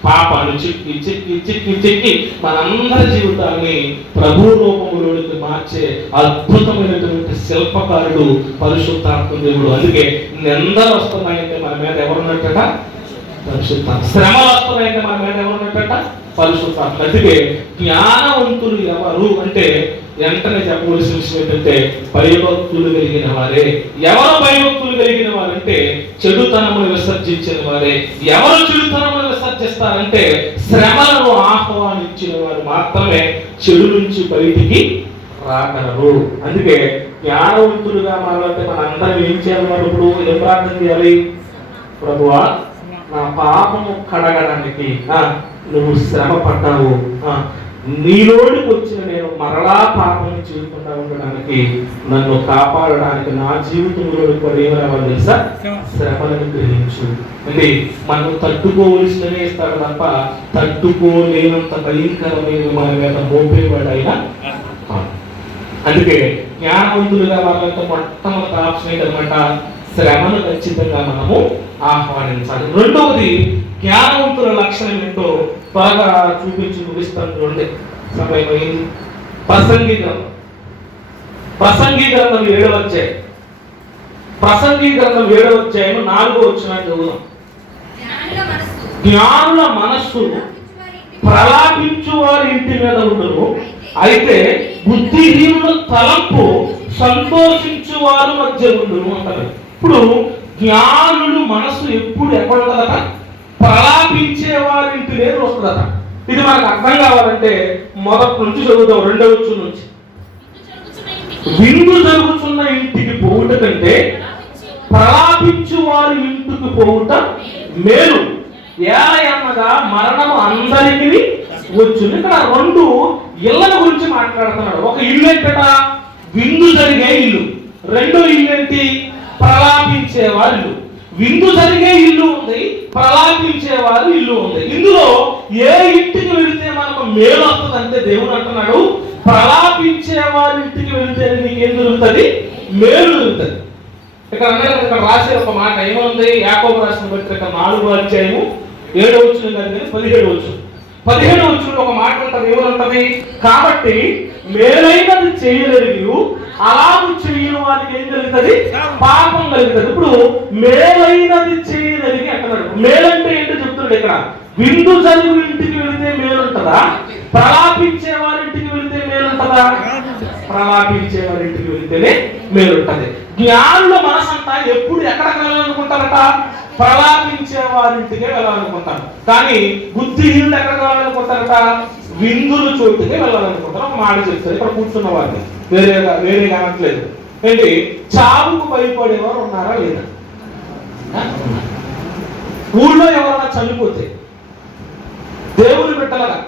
పాపాన్ని చెక్కి చెక్కి చెక్కి చెక్కి మనందరి జీవితాన్ని ప్రభు రూపంలోనికి మార్చే అద్భుతమైనటువంటి శిల్పకారుడు పరిశుద్ధాత్మ దేవుడు. అందుకే నిందలు వస్తున్నాయంటే మన మీద ఎవరున్నట్టట? పరిశుద్ధాత్మ. శ్రమలు వస్తున్నాయంటే మన మీద ఎవరు ఉన్నట్ట? పరిశుద్ధాత్మ. అందుకే జ్ఞానవంతులు ఎవరు అంటే వెంటనే చెప్పవలసిన విషయం ఏంటంటే భయభక్తులు కలిగిన వారే. ఎవరు భయభక్తులు కలిగిన వారంటే చెడుతనమును విసర్జించిన వారే. ఎవరు చెడుతనమును విసర్జిస్తారంటే శ్రమలను ఆహ్వానించిన వారు మాత్రమే చెడు నుంచి బయటికి రాగలరు. అందుకే జ్ఞానవంతులుగా మారాలంటే మన అందరం ఏం చేయాలి? ఇప్పుడు ఏం ప్రార్థన చేయాలి? ప్రభువా, నా పాపము కడగడానికి నువ్వు శ్రమ పడ్డావు, నీలోనికి వచ్చిన నేను మరలా పాపం చేయకుండా ఉండడానికి, నన్ను కాపాడడానికి నా జీవితంలో ఏమి రావాలి తెలుసా? శ్రమలను గ్రహించు. అంటే మనం తట్టుకోవలసినవే ఇస్తాడు తప్ప తట్టుకోలేనంత భయంకరమైన మన మీద మోపేవాడైనా. అందుకే జ్ఞానవంతులుగా వాళ్ళంతా మొట్టమొదటి ఆప్షన్ ఏంటనమాట? శ్రమను ఖచ్చితంగా మనము ఆహ్వానించాలి. రెండవది జ్ఞానవంతుల లక్షణం ఏంటో త్వరగా చూపించి ముగిస్తాను. చూడండి, సమయమైంది. ప్రసంగి గ్రంథం 7వ అధ్యాయం. ప్రసంగి గ్రంథం 7వ అధ్యాయం 4వ వచనాన్ని చదువుదాం. జ్ఞానుల మనస్సు ప్రలాపించు వారి ఇంటి మీద ఉండును, అయితే బుద్ధిహీనుల తలంపు సంతోషించు వారి మధ్య ఉండును అంటారు. ఇప్పుడు జ్ఞానులు మనస్సు ఎప్పుడు ఎక్కడ ఉంటుందట? ప్రలాపించే వారి ఇంటి మీద వస్తుందట. ఇది మనకు అర్థం కావాలంటే మొదటి నుంచి చదువుతాం, 2వ వచనం నుంచి. విందు జరుగుతున్న ఇంటికి పోవుట కంటే ప్రలాపించు వారి ఇంటికి పోవుట మేలు. ఏలయనగా మరణము అందరికీ వచ్చును. ఇక్కడ 2 ఇళ్ళ గురించి మాట్లాడుతున్నాడు. ఒక ఇల్లు ఏంటట? విందు జరిగే ఇల్లు. రెండో ఇల్లు ఏంటి? ప్రలాపించేవారు ఇల్లు. విందు జరిగే ఇల్లు ఉంది, ప్రలాపించేవారు ఇల్లు ఉంది. ఇందులో ఏ ఇంటికి వెళితే మనకు మేలు వస్తుంది అంటే దేవుడు అంటున్నాడు, ప్రలాపించే వారి ఇంటికి వెళితే నీకేం దొరుకుతుంది? మేలు దొరుకుతుంది. ఇక్కడ రాసే ఒక మాట ఏముంది? యాకోబు రాసిన పత్రిక 4వ అధ్యాయము 7వ వచనం కానీ 17వ వచనం. 17వ వచనంలో ఒక మాట ఉంటుంది. ఏమనుంటది? కాబట్టి మేలైనది చేయలేరు, అలాగూ చేయని వారికి ఏం కలుగుతుంది? పాపం కలుగుతుంది. ఇప్పుడు మేలైనది చేయలేని అంటున్నాడు. మేలంటే ఏంటో చెప్తున్నాడు ఇక్కడ. విందు జరుగు ఇంటికి వెళితే మేలుంటదా? ప్రలాపించే వారి ఇంటికి వెళితే మేలుంటదా? ప్రలాపించే వారి ఇంటికి వెళితేనే మేలుంటది. జ్ఞానుల మనసంతా ఎప్పుడు ఎక్కడికి వెళ్ళాలనుకుంటారట? ప్రలాపించే వారి ఇంటికే వెళ్ళాలనుకుంటారు. కానీ బుద్ధిహీనులు ఎక్కడికి వెళ్ళాలనుకుంటారట? విందుల చోటుకే వెళ్ళాలనుకుంటారు. ఒక మాట చెప్తారు ఇక్కడ కూర్చున్న వారిని, వేరే కానట్లేదు. ఏంటి? చావుకు భయపడేవారు ఉన్నారా లేదా? ఊళ్ళో ఎవరైనా చనిపోతే, దేవుని బిడ్డలుగా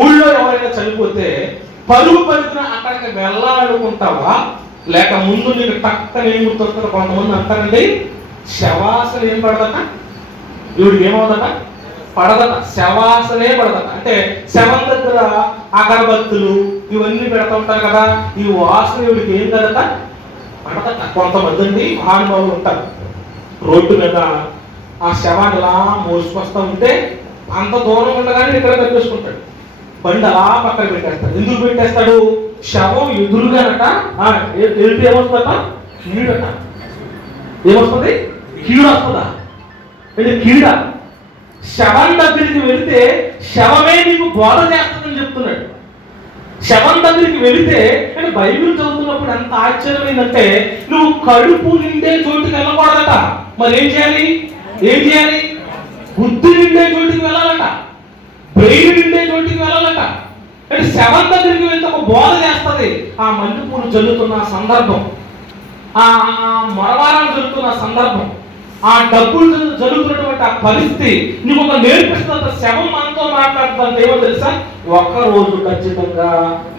ఊళ్ళో ఎవరైనా చనిపోతే పరుగు పరుగున అక్కడికి వెళ్ళాలనుకుంటావా? లేక ముందు నీకు టక్కన ఏం గుర్తొస్తారు? కొంతమంది అంటారండి, శవాసన ఏం పడదట, దేవుడికి ఏమవుదట? పడదట. శవాసనే పడదట. అంటే శవం దగ్గర అగరబత్తులు ఇవన్నీ పెడతా ఉంటారు కదా, ఈ వాసన దేవుడికి ఏం కదట? పడదట. కొంతమంది అండి మహానుభావులు ఉంటారు, రోడ్డు మీద ఆ శవాన్ని ఇలా మోసుకొస్తా ఉంటే అంత దూరం ఉండగానే ఇక్కడ కట్టేసుకుంటాడు, బండి అలా పక్కన పెట్టేస్తాడు. ఎందుకు పెట్టేస్తాడు? శవం ఎదురుగానట ఏమొస్తుందట? కీడట. ఏమొస్తుంది? కీడు వస్తుందా? అంటే కీడ. శవం దగ్గరికి వెళితే శవమే నీకు బోధ చేస్తుందని చెప్తున్నాడు. శవం దగ్గరికి వెళితే అంటే బైబిల్ చదువుతున్నప్పుడు ఎంత ఆశ్చర్యమైందంటే, నువ్వు కడుపు నిండే చోటుకి వెళ్ళకూడదట. మరి ఏం చేయాలి? బుద్ధి నిండే చోటుకి వెళ్ళాలట, బ్రెయిన్ నిండే చోటుకి వెళ్ళాలట. అంటే శవం దగ్గరికి వెళ్తే ఒక బోధ చేస్తుంది. ఆ మల్లెపూలు జల్లుతున్న సందర్భం, ఆ మరవారాలు జరుగుతున్న సందర్భం, ఆ డబ్బులు జరుగుతున్నటువంటి ఆ పరిస్థితి నీకు ఒక నేర్పిస్తున్న శవం మనతో మాట్లాడుతుందంటే ఏమో తెలుసా? ఒక్కరోజు ఖచ్చితంగా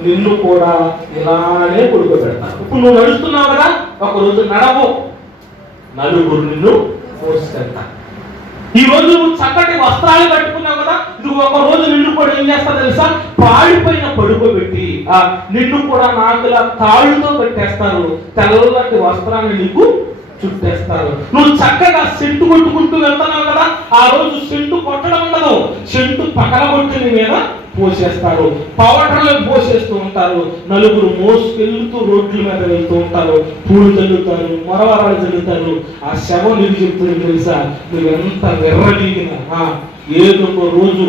నిన్ను కూడా ఇలానే పడుకోబెడతారు. ఇప్పుడు నువ్వు నడుస్తున్నావు కదా, ఒకరోజు నడవు, నలుగురు నిన్ను మోసుకెళ్తారు. ఈ రోజు నువ్వు చక్కటి వస్త్రాలు కట్టుకున్నావు కదా, నువ్వు ఒక రోజు నిన్ను కూడా ఏం చేస్తా తెలుసా? పాడిపోయిన పడుకోబెట్టి నిన్ను కూడా నాకులా తాళ్ళుతో పెట్టేస్తారు, తెల్లటి వస్త్రాన్ని నీకు చుట్టేస్తారు. నువ్వు చక్కగా సెంటు కొట్టుకుంటూ వెళ్తున్నావు కదా, ఆ రోజు సెంటు కొట్టడం ఉండదు, సెంటు పక్కన కొట్టి నీ మీద పోసేస్తారు, పౌడర్లు పోసేస్తూ ఉంటారు. నలుగురు మోసుకెళ్తూ రోడ్ల మీద వెళ్తూ ఉంటారు, పూలు చల్లుతారు, మరవరాలు చల్లుతారు. ఆ శవం నీకు చెప్తుంది తెలుసా, నువ్వు ఎంత విర్రవీగినా ఏదో ఒక రోజు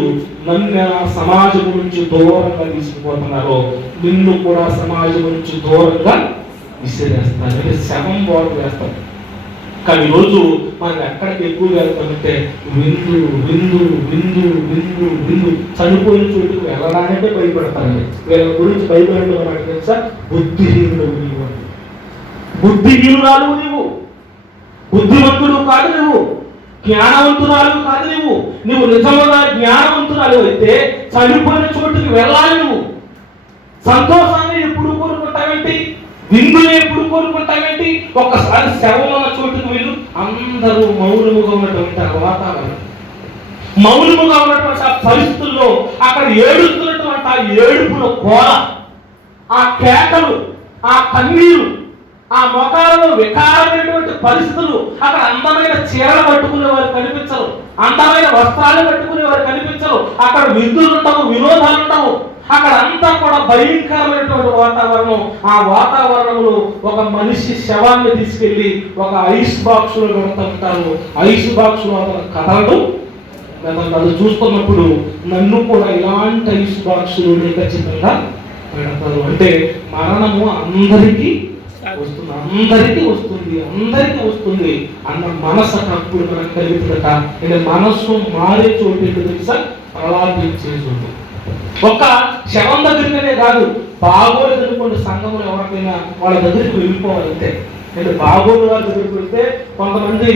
నన్ను సమాజం నుంచి దూరంగా తీసుకుపోతున్నారో నిన్ను కూడా సమాజం నుంచి దూరంగా విసిరేస్తారు, అంటే శవం బాగు చేస్తారు. కానీ ఈరోజు మనం ఎక్కడికి ఎక్కువగా వెళ్తామంటే విందు విందు విందు విందు విందు, చనిపోయిన చోటుకు వెళ్ళడానికే భయపడతారండి. వీళ్ళ గురించి భయపడడం మనకు తెలుసా, బుద్ధిహీనుడు నీవు, బుద్ధిహీనురాలు నీవు, బుద్ధివంతుడు కాదు నువ్వు, జ్ఞానవంతురాలు కాదు నువ్వు నిజముగా జ్ఞానవంతురాలు అయితే చనిపోయిన చోటుకి వెళ్ళాలి. నువ్వు సంతోషాన్ని ఎప్పుడు కోరుకుంటావేంటి, విందుని ఎప్పుడు కోరుకుంటావేంటి? ఒక్కసారి శవం ఉన్న చోటుకు వెళ్ళు, అందరూ మౌనముగా ఉన్నటువంటి వాతావరణం, మౌనముగా ఉన్నటువంటి ఆ పరిస్థితుల్లో అక్కడ ఏడుస్తున్నటువంటి ఆ ఏడుపుల కోల, ఆ కేకలు, ఆ కన్నీరు, ఆ మొఖాలలో వికారమైనటువంటి పరిస్థితులు. అక్కడ అందమైన చీరలు కట్టుకునే వారు కనిపించరు, అందమైన వస్త్రాలు కట్టుకునే వారు కనిపించరు. అక్కడ విందులు ఉండవు, వినోదాలు ఉండవు. అక్కడ అంతా కూడా భయంకరమైనటువంటి వాతావరణం. ఆ వాతావరణంలో ఒక మనిషి శవాన్ని తీసుకెళ్లి ఒక ఐస్ బాక్స్ లో పెడతా ఉంటారు. ఐస్ బాక్స్ లో అతను కదలడు. అది చూస్తున్నప్పుడు నన్ను కూడా ఇలాంటి ఐస్ బాక్స్ లో ఖచ్చితంగా పెడతారు. అంటే మరణము అందరికీ వస్తుంది, అందరికీ వస్తుంది, అందరికీ వస్తుంది అన్న మనసు అప్పుడు మనకు కలుగుతుందట. అంటే మనస్సు మారే చోటు ఏంటో తెలుసా, ప్రలాపించే చోటు. ఒక్క శవం దగ్గరికనే కాదు, బాగోలేదు అనుకోండి సంఘంలో ఎవరికైనా వాళ్ళ దగ్గరికి వెళ్ళిపోవాలంటే. అంటే బాగోలు వాళ్ళ దగ్గరికి వెళ్తే కొంతమంది,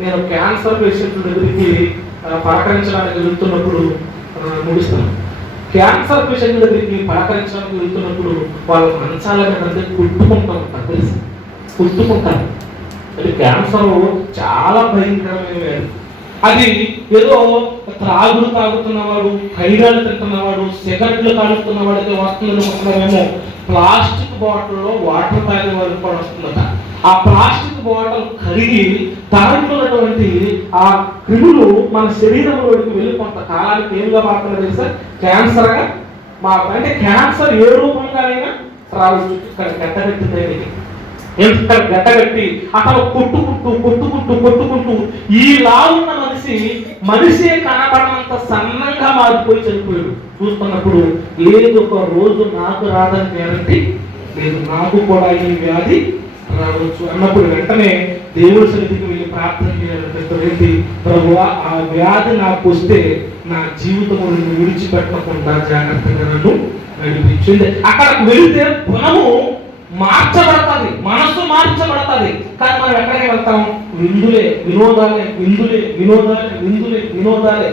నేను క్యాన్సర్ పేషెంట్ల దగ్గరికి పలకరించడానికి వెళ్తున్నప్పుడు ముగిస్తాను. క్యాన్సర్ పేషెంట్ల దగ్గరికి పలకరించడానికి వెళ్తున్నప్పుడు వాళ్ళ మంచాల మీద కుట్టుకుంటూ ఉంటారు, తెలుసు, కుట్టుకుంటారు. అంటే క్యాన్సర్ చాలా భయంకరమైన వ్యాధి. అది ఏదో త్రాగుడు తాగుతున్నవాడు, ఖైరాలు తింటున్నవాడు, సిగరెట్లు తాగుతున్నవాడికి వస్తుందని అనుకుంటున్నామేమో. ప్లాస్టిక్ బాటిల్లో వాటర్ తాగే వారికి కూడా వస్తుందట. ఆ ప్లాస్టిక్ బాటిల్ కరిగి దాంట్లో ఉన్నటువంటి ఆ క్రిములు మన శరీరంలోకి వెళ్ళి కొంత కాలానికి ఏమిగా మాత్రమే తెలుసా, క్యాన్సర్గా అంటే క్యాన్సర్ ఏ రూపంగానైనా రావచ్చు. ఇక్కడ గడ్డగట్టింది, ఇక్కడ గడ్డగట్టి అతను కొట్టుకుంటూ ఈలా ఉన్న మనిషి కనబడినంత సన్నంగా మారిపోయి చనిపోయాడు. చూస్తున్నప్పుడు ఏదో ఒక రోజు నాకు రాదని గ్యారంటీ లేదు, నాకు కూడా ఈ వ్యాధి రావచ్చు అన్నప్పుడు వెంటనే దేవుడి సన్నిధికి వెళ్ళి ప్రార్థన చేయాలంటే, ప్రభువా ఆ వ్యాధి నాకు వస్తే నా జీవితము నిన్ను విడిచిపెట్టకుండా జాగ్రత్తగా నన్ను నడిపించింది. అక్కడికి వెళితే గుణము మార్చబడతాది, మనస్సు మార్చబడతాది. కానీ మనం ఎక్కడికి వెళ్తాం, విందులే వినోదాలే, విందులే వినోదాలే, విందులే వినోదాలే.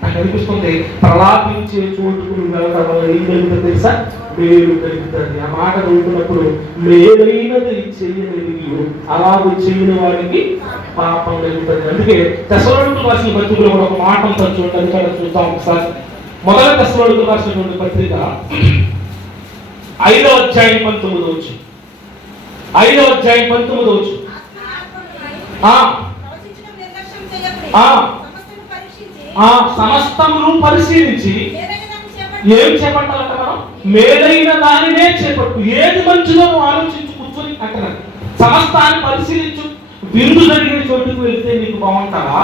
నాకు అనిపిస్తుంది ప్రలాపించే చోటుకు వెళ్ళడం వల్ల ఏం జరుగుతుంది తెలుసా, మేలు కలుగుతుంది. ఆ మాట చదువుతున్నప్పుడు మేలైనది చెయ్యలేదు, అలాగూ చేయని వాడికి పాపం కలుగుతుంది. అందుకే తెస్సలోనికీయులకు రాసిన పత్రికలో కూడా ఒక మాట ఉంటుంది చూడండి, అది కూడా చూద్దాం ఒకసారి. మొదటి తెస్సలోనికీయులకు రాసినటువంటి పత్రిక 5వ అధ్యాయం 19వ వచనం. 5వ అధ్యాయం 19వ వచనం. సమస్తమును పరిశీలించి ఏం చేపట్టాలంట, మనం మేలైన దానినే చేపట్టు. ఏది మంచిదో ఆలోచించు కూర్చొని అంటున్నాడు. సమస్తాన్ని పరిశీలించు. విందు జరిగిన చోటుకు వెళ్తే నీకు బాగుంటావా,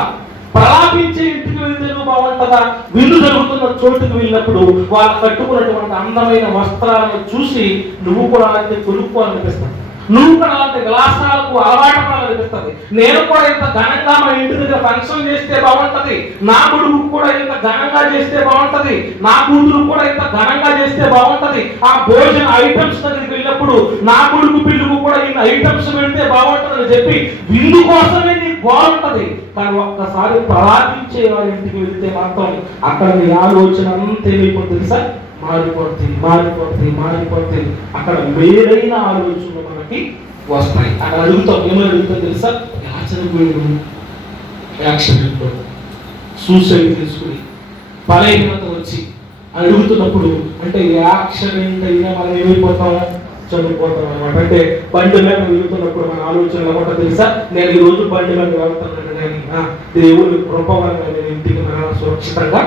ప్రలాపించే ఇంటికి వెళ్తే నువ్వు బాగుంటుందా? విందు జరుగుతున్న చోటుకు వెళ్ళినప్పుడు వాళ్ళు కట్టుకున్నటువంటి అందమైన వస్త్రాలను చూసి నువ్వు కూడా అలాంటి కొనుక్కోవాలనిపిస్తావు, నువ్వు కూడా అలాంటి విలాసాలకు అలవాటు పడాలనిపిస్తుంది. నేను కూడా ఇంత ఘనంగా మా ఇంటి దగ్గర ఫంక్షన్ చేస్తే బాగుంటది, నా కొడుకు కూడా ఇంత ఘనంగా చేస్తే బాగుంటది, నా కూతురు కూడా ఇంత ఘనంగా చేస్తే బాగుంటది. ఆ భోజన ఐటమ్స్ దగ్గరికి వెళ్ళినప్పుడు నా కొడుకు పిల్లకు కూడా ఇన్ని ఐటమ్స్ పెడితే బాగుంటది అని చెప్పి విందు కోసమే నీకు బాగుంటది. కానీ ఒక్కసారి ప్రలాపించే వారి ఇంటికి వెళ్తే మాత్రం అక్కడ నీ ఆలోచన అంతే అయిపోతుంది సార్, మారిపోతుంది. అక్కడ వేరైన ఆలోచనలు మనకి వస్తాయి. అక్కడ అడుగుతాం, ఏమని అడుగుతాం తెలుసా, యాక్సిడెంట్లో సూసైడ్ తీసుకుని బలహీనత వచ్చి అడుగుతున్నప్పుడు, అంటే యాక్సిడెంట్ అయినా మనం ఏమైపోతాం, చనిపోతాం అనమాట. అంటే బండి మీద వెళ్తున్నప్పుడు మన ఆలోచనలు అనమాట తెలుసా, నేను ఈ రోజు బండి మీద వెళ్తాను కానీ దేవుడి కృప వల్ల నేను ఇంటికి సురక్షితంగా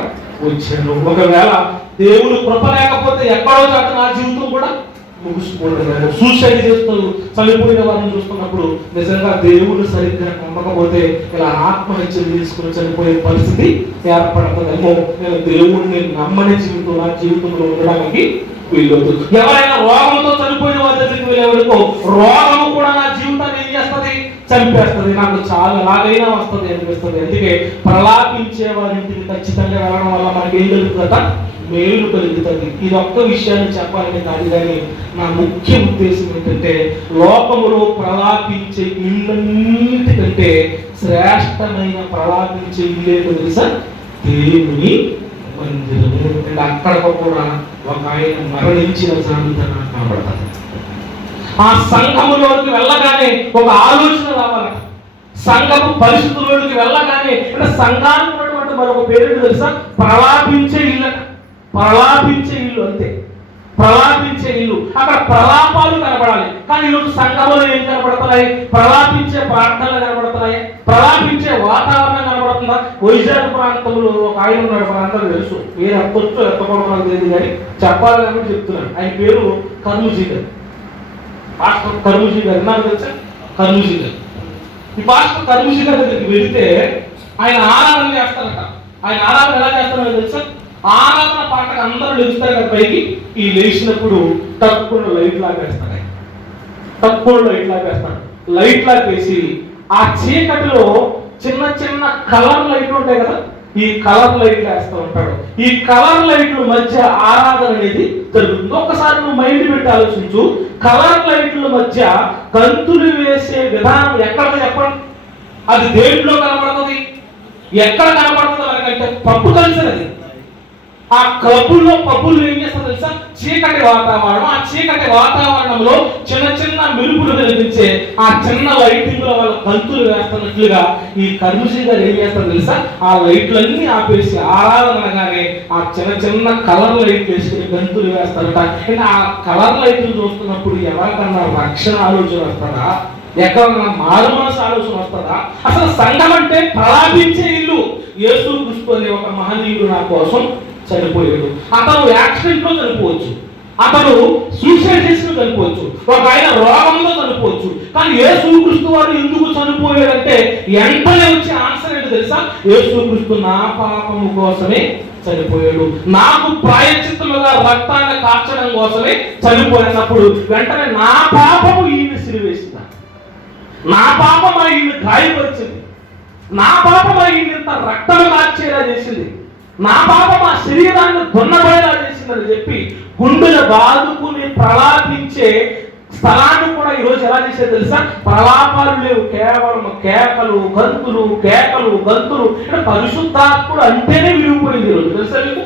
వచ్చాను. ఒకవేళ దేవుని కృప లేకపోతే ఎక్కడో చాట నా జీవితం కూడా ముగిసిపోతుంది. సూసైడ్ చేస్తూ చనిపోయిన వారిని చూస్తున్నప్పుడు నిజంగా దేవుడు సరిగ్గా నమ్మకపోతే ఇలా ఆత్మహత్యలు తీసుకుని చనిపోయే పరిస్థితి ఏర్పడుతుందేమో. నేను దేవుడిని నమ్మని జీవితం నా జీవితంలో ఉండడానికి వీలొద్దు. ఎవరైనా రోగంతో చనిపోయిన వారి దగ్గరికి వెళ్ళేవాడికో రోగము కూడా నా జీవితాన్ని ఏం చేస్తుంది? చంపేస్తుంది. నాకు చాలా ఎలాగైనా వస్తుంది అనిపిస్తుంది. అందుకే ప్రలాపించే వారి ఇంటికి ఖచ్చితంగా వెళ్ళడం వల్ల మనకి ఏం జరుగుతుందట? మేలు కలుగుతుంది. ఇది ఒక్క విషయాన్ని చెప్పాలని కాదు, కానీ నా ముఖ్య ఉద్దేశం ఏంటంటే లోకములో ప్రలాపించే ఇళ్ళన్నిటికంటే శ్రేష్టమైన ప్రలాపించే ఇల్లు ఏంటో తెలుసా? దేవుని మందిరము. అండ్ అక్కడ కూడా ఒక ఆయన మరణించిన సామెత నాకు కనబడతారు. ఆ సంఘములోకి వెళ్ళగానే ఒక ఆలోచన రావాలట. సంఘము పరిస్థితుల్లోకి వెళ్ళగానే అంటే సంఘానికి ఉన్నటువంటి మరొక పేరు తెలుసా? ప్రలాపించే ఇల్లు. ప్రలాపించే ఇల్లు అంతే. ప్రలాపించే ఇల్లు. అక్కడ ప్రలాపాలు కనబడాలి. కానీ ఈరోజు సంఘములో ఏం కనబడుతున్నాయి? ప్రలాపించే ప్రార్థనలు కనబడుతున్నాయి, ప్రలాపించే వాతావరణం కనబడుతుందా? వైజాగ్ ప్రాంతంలో ఒక ఆయన ఉన్నాడు, మనందరూ తెలుసు. పేరు ఎత్తొచ్చు ఎత్తకూడదు నాకు తెలియదు, కానీ చెప్పాలి అని చెప్తున్నాను. ఆయన పేరు కర్మూజీ గారు. పాస్టర్ కర్మూజీ గారు నాకు తెలుసా? కర్మూజీ గారు. ఈ పాస్టర్ కర్మూజీ గారి దగ్గరికి వెళితే ఆయన ఆరాధన చేస్తారట. ఆయన ఆరాధన ఎలా చేస్తారో తెలుసా? ఆరాధన పాటకు అందరూ లేస్తారు కదా పైకి. ఈ లేచినప్పుడు తక్కువ లైట్ లాగేస్తాడు. ఆయన తక్కువ లైట్ లాగేస్తాడు. లైట్ లాగేసి ఆ చీకటిలో చిన్న చిన్న కలర్ లైట్లు ఉంటాయి కదా, ఈ కలర్ లైట్లు వేస్తూ ఉంటాడు. ఈ కలర్ లైట్ల మధ్య ఆరాధన అనేది జరుగుతుంది. ఒక్కసారి నువ్వు మైండ్ పెట్టి ఆలోచించు. కలర్ లైట్ల మధ్య గంతులు వేసే విధానం ఎక్కడ చెప్పండి? అది దేంట్లో కనబడుతుంది? ఎక్కడ కనబడుతుంది మనకంటే పప్పు కల్చర్ అది. ఆ క్లబ్బుల్లో పబ్బుల్లో ఏం చేస్తారు తెలుసా? చీకటి వాతావరణం. ఆ చీకటి వాతావరణంలో చిన్న చిన్న మెరుపులు కనిపించే ఆ చిన్న లైటింగ్ లో వాళ్ళ గంతులు వేస్తున్నట్లుగా ఈ కర్మూజీ గారు ఏం చేస్తారు తెలుసా? ఆ లైట్లన్నీ ఆపేసి ఆరాధనగానే ఆ చిన్న చిన్న కలర్ లైట్లు వేసుకుని గంతులు వేస్తారట. ఆ కలర్ లైట్లు చూస్తున్నప్పుడు ఎవరికన్నా రక్షణ ఆలోచన వస్తుందా? ఎక్కడన్నా మారుమనసు ఆలోచన వస్తుందా? అసలు సంఘం అంటే ప్రలాపించే ఇల్లు. యేసుక్రీస్తు అనే ఒక మహనీయుడు నా కోసం చనిపోయాడు. అతను యాక్సిడెంట్ లో చనిపోవచ్చు, అతను సూసైడ్ చేసి చనిపోవచ్చు, ఒక ఆయన రోగంలో చనిపోవచ్చు. కానీ యేసుక్రీస్తు వారు ఎందుకు చనిపోయాడంటే వెంటనే వచ్చే ఆన్సర్ ఏంటో తెలుసా? యేసుక్రీస్తు నా పాపము కోసమే చనిపోయాడు, నాకు ప్రాయశ్చిత్తముగా రక్తాన్ని కార్చడం కోసమే చనిపోయినప్పుడు వెంటనే నా పాపము ఈయన సిరివేసింది, నా పాపం ఈయన గాయపరిచింది, నా పాపం ఈయన రక్తము కార్చేలా చేసింది, నా పాపం ఆ శరీరాన్ని దున్నబడేలా చేసిందని చెప్పి గుండెలు బాదుకుని ప్రలాపించే స్థలాన్ని కూడా ఈరోజు ఎలా చేసేది తెలుసా? ప్రలాపాలు లేవు, కేవలం కేకలు గంతులు, కేకలు గంతులు. అంటే పరిశుద్ధాత్ముడు అంటేనే విరిగిపోయింది ఈరోజు తెలుసా మీకు?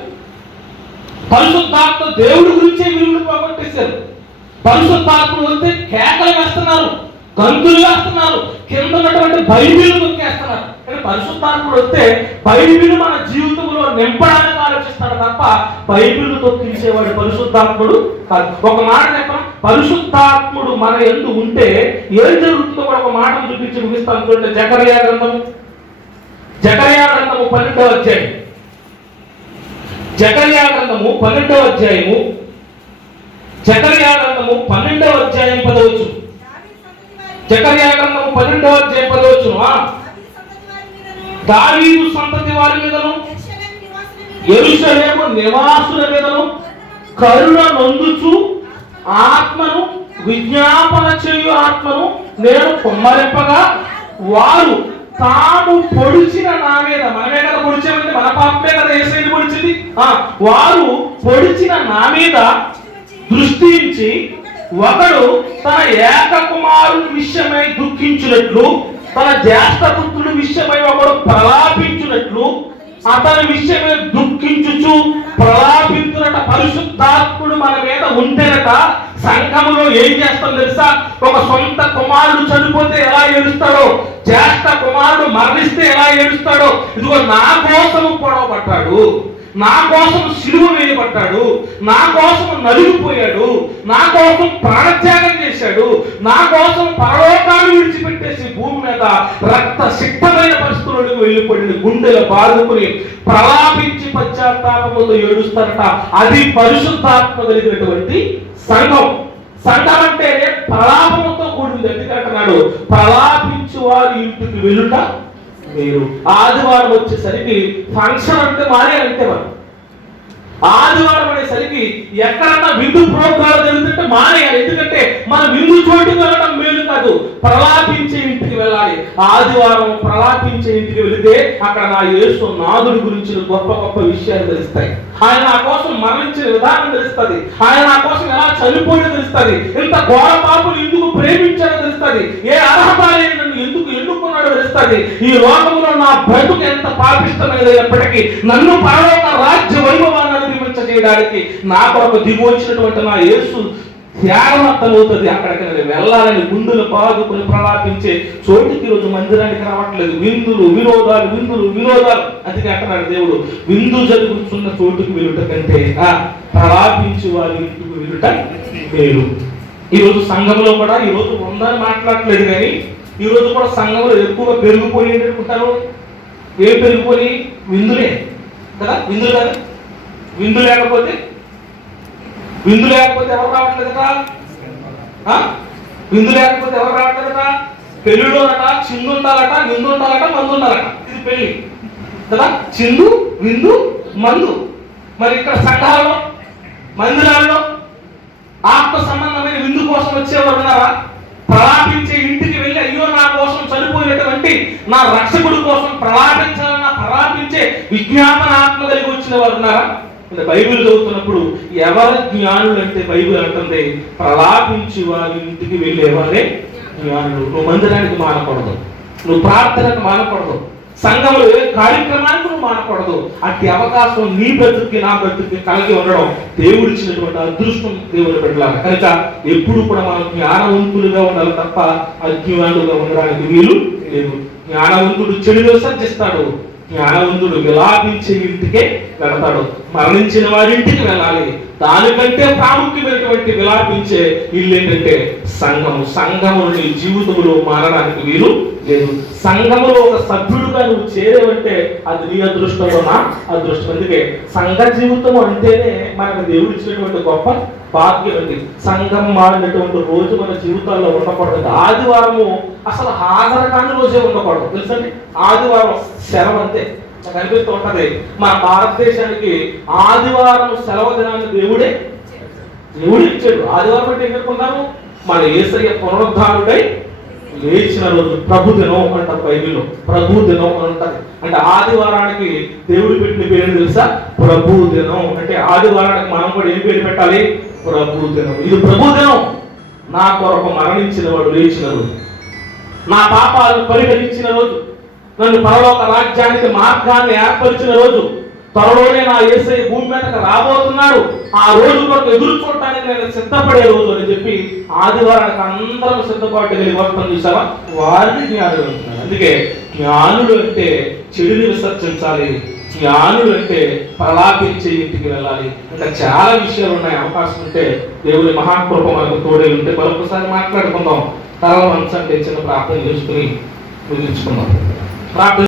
పరిశుద్ధాత్మ దేవుడి గురించే విరుగుడు పోగొట్టేశారు. పరిశుద్ధాత్ముడు వస్తే కేకలు వేస్తున్నారు, గంతులు వేస్తున్నారు, కింద ఉన్నటువంటి బైబిల్ నొక్కేస్తున్నారు. కానీ పరిశుద్ధాత్ముడు వస్తే బైబిల్ మన జీవితంలో నింపడానికి ఆలోచిస్తాడు తప్ప బైబిల్ తొక్కించేవాడు పరిశుద్ధాత్ముడు కాదు. ఒక మాట చెప్పడం, పరిశుద్ధాత్ముడు మన యందు ఉంటే ఏం జరుగుతుందో కూడా ఒక మాట చూపించి ముగిస్తాను చూడండి. జకర్యా గ్రంథము 12వ అధ్యాయం. జకర్యా గ్రంథము 12వ అధ్యాయము. జకర్యా గ్రంథము 12వ అధ్యాయం 10వ. జకర్యా గ్రంథము 12వ అధ్యాయం 10వ. దావీదు సంతతి వారి మీదను యెరూషలేము నివాసుల మీదను కరుణ నొందుచు ఆత్మను విజ్ఞాపన చేయు ఆత్మను నేను కుమ్మరింపగా వారు తాము పొడిచిన నా మీద, మనమే కదా పొడిచామంటే మన పాపమే కదా యేసయ్య పొడిచింది. వారు పొడిచిన నా మీద దృష్టించి ఒకడు తన ఏక కుమారుని విషయమై దుఃఖించినట్లు, తన జ్యేష్ఠపుత్రుడి విషయమై ఒకడు ప్రలాపించినట్లు అతని విషయమై దుఃఖించుచు ప్రలాపించునట. పరిశుద్ధాత్ముడు మన మీద ఉంటేనట సంఘములో ఏం చేస్తాం తెలుసా? ఒక సొంత కుమారుడు చనిపోతే ఎలా ఏడుస్తాడో, జ్యేష్ఠ కుమారుడు మరణిస్తే ఎలా ఏడుస్తాడో, ఇదిగో నా కోసము గొడవ పడ్డాడు, నా కోసం సిలువ వేయబడ్డాడు, నా కోసం నలిగిపోయాడు, నా కోసం ప్రాణత్యాగం చేశాడు, నా కోసం పరలోకాలు విడిచిపెట్టేసి భూమి మీద రక్త సిద్ధమైన పరిస్థితులకు వెళ్ళిపడిన గుండెల బాదుకుని ప్రలాపించి పశ్చాత్తాపముతో ఏడుస్తారట. అది పరిశుద్ధాత్మ కలిగినటువంటి సంఘం. సంఘం అంటే ప్రలాపముతో కూడింది. ఎందుకంటున్నాడు ప్రలాపించి వారి ఇంటికి వెళ్ళుట మీరు. ఆదివారం వచ్చేసరికి ఫంక్షన్ అంటే మానే అంటే మనం ఆదివారం అనేసరికి ఎక్కడన్నా విందు ప్రోగ్రాలు జరుగుతుంటే మానేయాలి. ఎందుకంటే మన విందు చోటుకు వెళ్ళడం మేలు కాదు, ప్రలాపించే ఇంటికి వెళ్ళాలి. ఆదివారం ప్రలాపించే ఇంటికి వెళితే అక్కడ నా యేసు నాదుడి గురించి గొప్ప గొప్ప విషయాలు తెలుస్తాయి. ఆయన నా కోసం మరణించిన విధానం తెలుస్తుంది. ఆయన నా కోసం ఎలా చనిపోయిన తెలుస్తుంది. ఇంత ఘోర పాపులు ఎందుకు ప్రేమించాడో తెలుస్తుంది. ఏ అర్హత లేని నన్ను ఎందుకు ఎన్నుకున్నాడో తెలుస్తుంది. ఈ లోకంలో నా బ్రతుకు ఎంత పాపిష్టమైనప్పటికీ నన్ను పరలోక రాజ్య వైభవాన్ని చేయడానికి నా కొరకు దిగు వచ్చినటువంటి నా యేసు త్యాగం అర్థమవుతుంది. అక్కడికి నేను వెళ్ళాలని గుండెలు బాదుకుని ప్రలాపించే చోటుకి ఈరోజు మందిరానికి రావట్లేదు. విందులు వినోదాలు అందుకే అంటున్నాడు దేవుడు, విందు జరుగుతున్న చోటుకి వెళ్ళుట కంటే ప్రలాపించి వారి ఇంటికి వెళ్ళుట మేలు. ఈరోజు సంఘంలో కూడా ఈరోజు ఉందని మాట్లాడట్లేదు, కానీ ఈరోజు కూడా సంఘంలో ఎక్కువగా పెరిగిపోయి ఏంటనుకుంటారు? ఏం పెరిగిపోయి? విందులే కదా. విందులు కదా. విందు లేకపోతే ఎవరు రావట్లేదట? విందు లేకపోతే ఎవరు రావట్లేదట? పెళ్ళిలోనట చిందు ఉండాలట, విందు ఉండాలట, మందు ఉండాలట. ఇది పెళ్లి కదా. చిందు, విందు, మందు. మరి ఇక్కడ సంఘాలలో మందిరాల్లో ఆత్మ సంబంధమైన విందు కోసం వచ్చేవారు ఉన్నారా? ప్రలాపించే ఇంటికి వెళ్ళి అయ్యో నా కోసం చనిపోయినటువంటి నా రక్షకుడి కోసం ప్రలాపించాలన్న ప్రలాపించే విజ్ఞాపన ఆత్మ కలిగి వచ్చిన వారు ఉన్నారా? బైబిల్ చదువుతున్నప్పుడు ఎవరు జ్ఞానులు అంటే బైబిల్ అంటుంది ప్రలాపించి వారి ఇంటికి వెళ్ళేవారే జ్ఞానులు. నువ్వు మందిరానికి మానకూడదు, నువ్వు ప్రార్థనకు మానకూడదు, సంఘంలో ఏ కార్యక్రమానికి నువ్వు మానకూడదు. అట్టి అవకాశం నీ బ్రతుకి నా బ్రతుకి కలిగి ఉండడం దేవుడిచ్చినటువంటి అదృష్టం దేవుని పెట్టాలి. కనుక ఎప్పుడు కూడా మనం జ్ఞానవంతులుగా ఉండాలి తప్ప అజ్ఞానులుగా ఉండడానికి వీలు లేదు. జ్ఞానవంతుడు చెడు విసర్జిస్తాడు, జ్ఞానవంతుడు విలాపించే ఇంటికే వెళతాడు. మరణించిన వారింటికి వెళ్ళాలి. దానికంటే ప్రాముఖ్యమైనటువంటి విలాపించే ఇల్లు ఏంటంటే సంఘము. సంఘము నీ జీవితంలో మారడానికి వీలు లేదు. సంఘములో ఒక సభ్యుడుగా నువ్వు చేరేవంటే అది నీ అదృష్టంలో నా అదృష్టం. అందుకే సంఘ జీవితం అంటేనే మనకు దేవుడు ఇచ్చినటువంటి గొప్ప భాగ్యం అండి. సంఘం మారినటువంటి రోజు మన జీవితాల్లో ఉండకూడదు. ఆదివారము అసలు హాజరు కాని రోజే ఉండకూడదు తెలుసండి. ఆదివారం సెలవు అంతే. నాకు అనిపిస్తూ ఉంటది మన భారతదేశానికి ఆదివారం సెలవు దినాన్ని దేవుడు ఇచ్చాడు. ఆదివారం అంటే ఎన్నుకున్నాము మన యేసయ్య పునరుద్ధానుడై లేచిన రోజు ప్రభు దినం అంటారు బైబిల్లో. ప్రభు దినం అని ఉంటది. అంటే ఆదివారానికి దేవుడు పెట్టిన పేరు తెలుసా? ప్రభు దినం. అంటే ఆదివారానికి మనం కూడా ఏం పేరు పెట్టాలి? ప్రభు దినం. ఇది ప్రభు దినం. నా కొరకు మరణించిన వాడు లేచిన రోజు, నా పాపాలను పరిహరించిన రోజు, నన్ను పరలోక రాజ్యానికి మార్గాన్ని ఏర్పరిచిన రోజు, త్వరలోనే నా యేసయ్య భూమి మీదకి రాబోతున్నాడు, ఆ రోజు కొరకు ఎదురు చూడటానికి నేను సిద్ధపడే రోజు అని చెప్పి ఆదివారానికి అందరం సిద్ధపాటు కలిగి వస్తాం. చూసావా? వారిని జ్ఞానులు అంటున్నారు. అందుకే జ్ఞానులు అంటే చెడుని విసర్జించాలి, జ్ఞానులు అంటే ప్రలాపించే ఇంటికి వెళ్ళాలి. ఇంకా చాలా విషయాలు ఉన్నాయి. అవకాశం ఉంటే దేవుని మహాకృప మనకు తోడే ఉంటే మరొకసారి మాట్లాడుకుందాం. తల మనసు అంటే చిన్న ప్రార్థన చేసుకుని ముగించుకుందాం. ప్రార్థన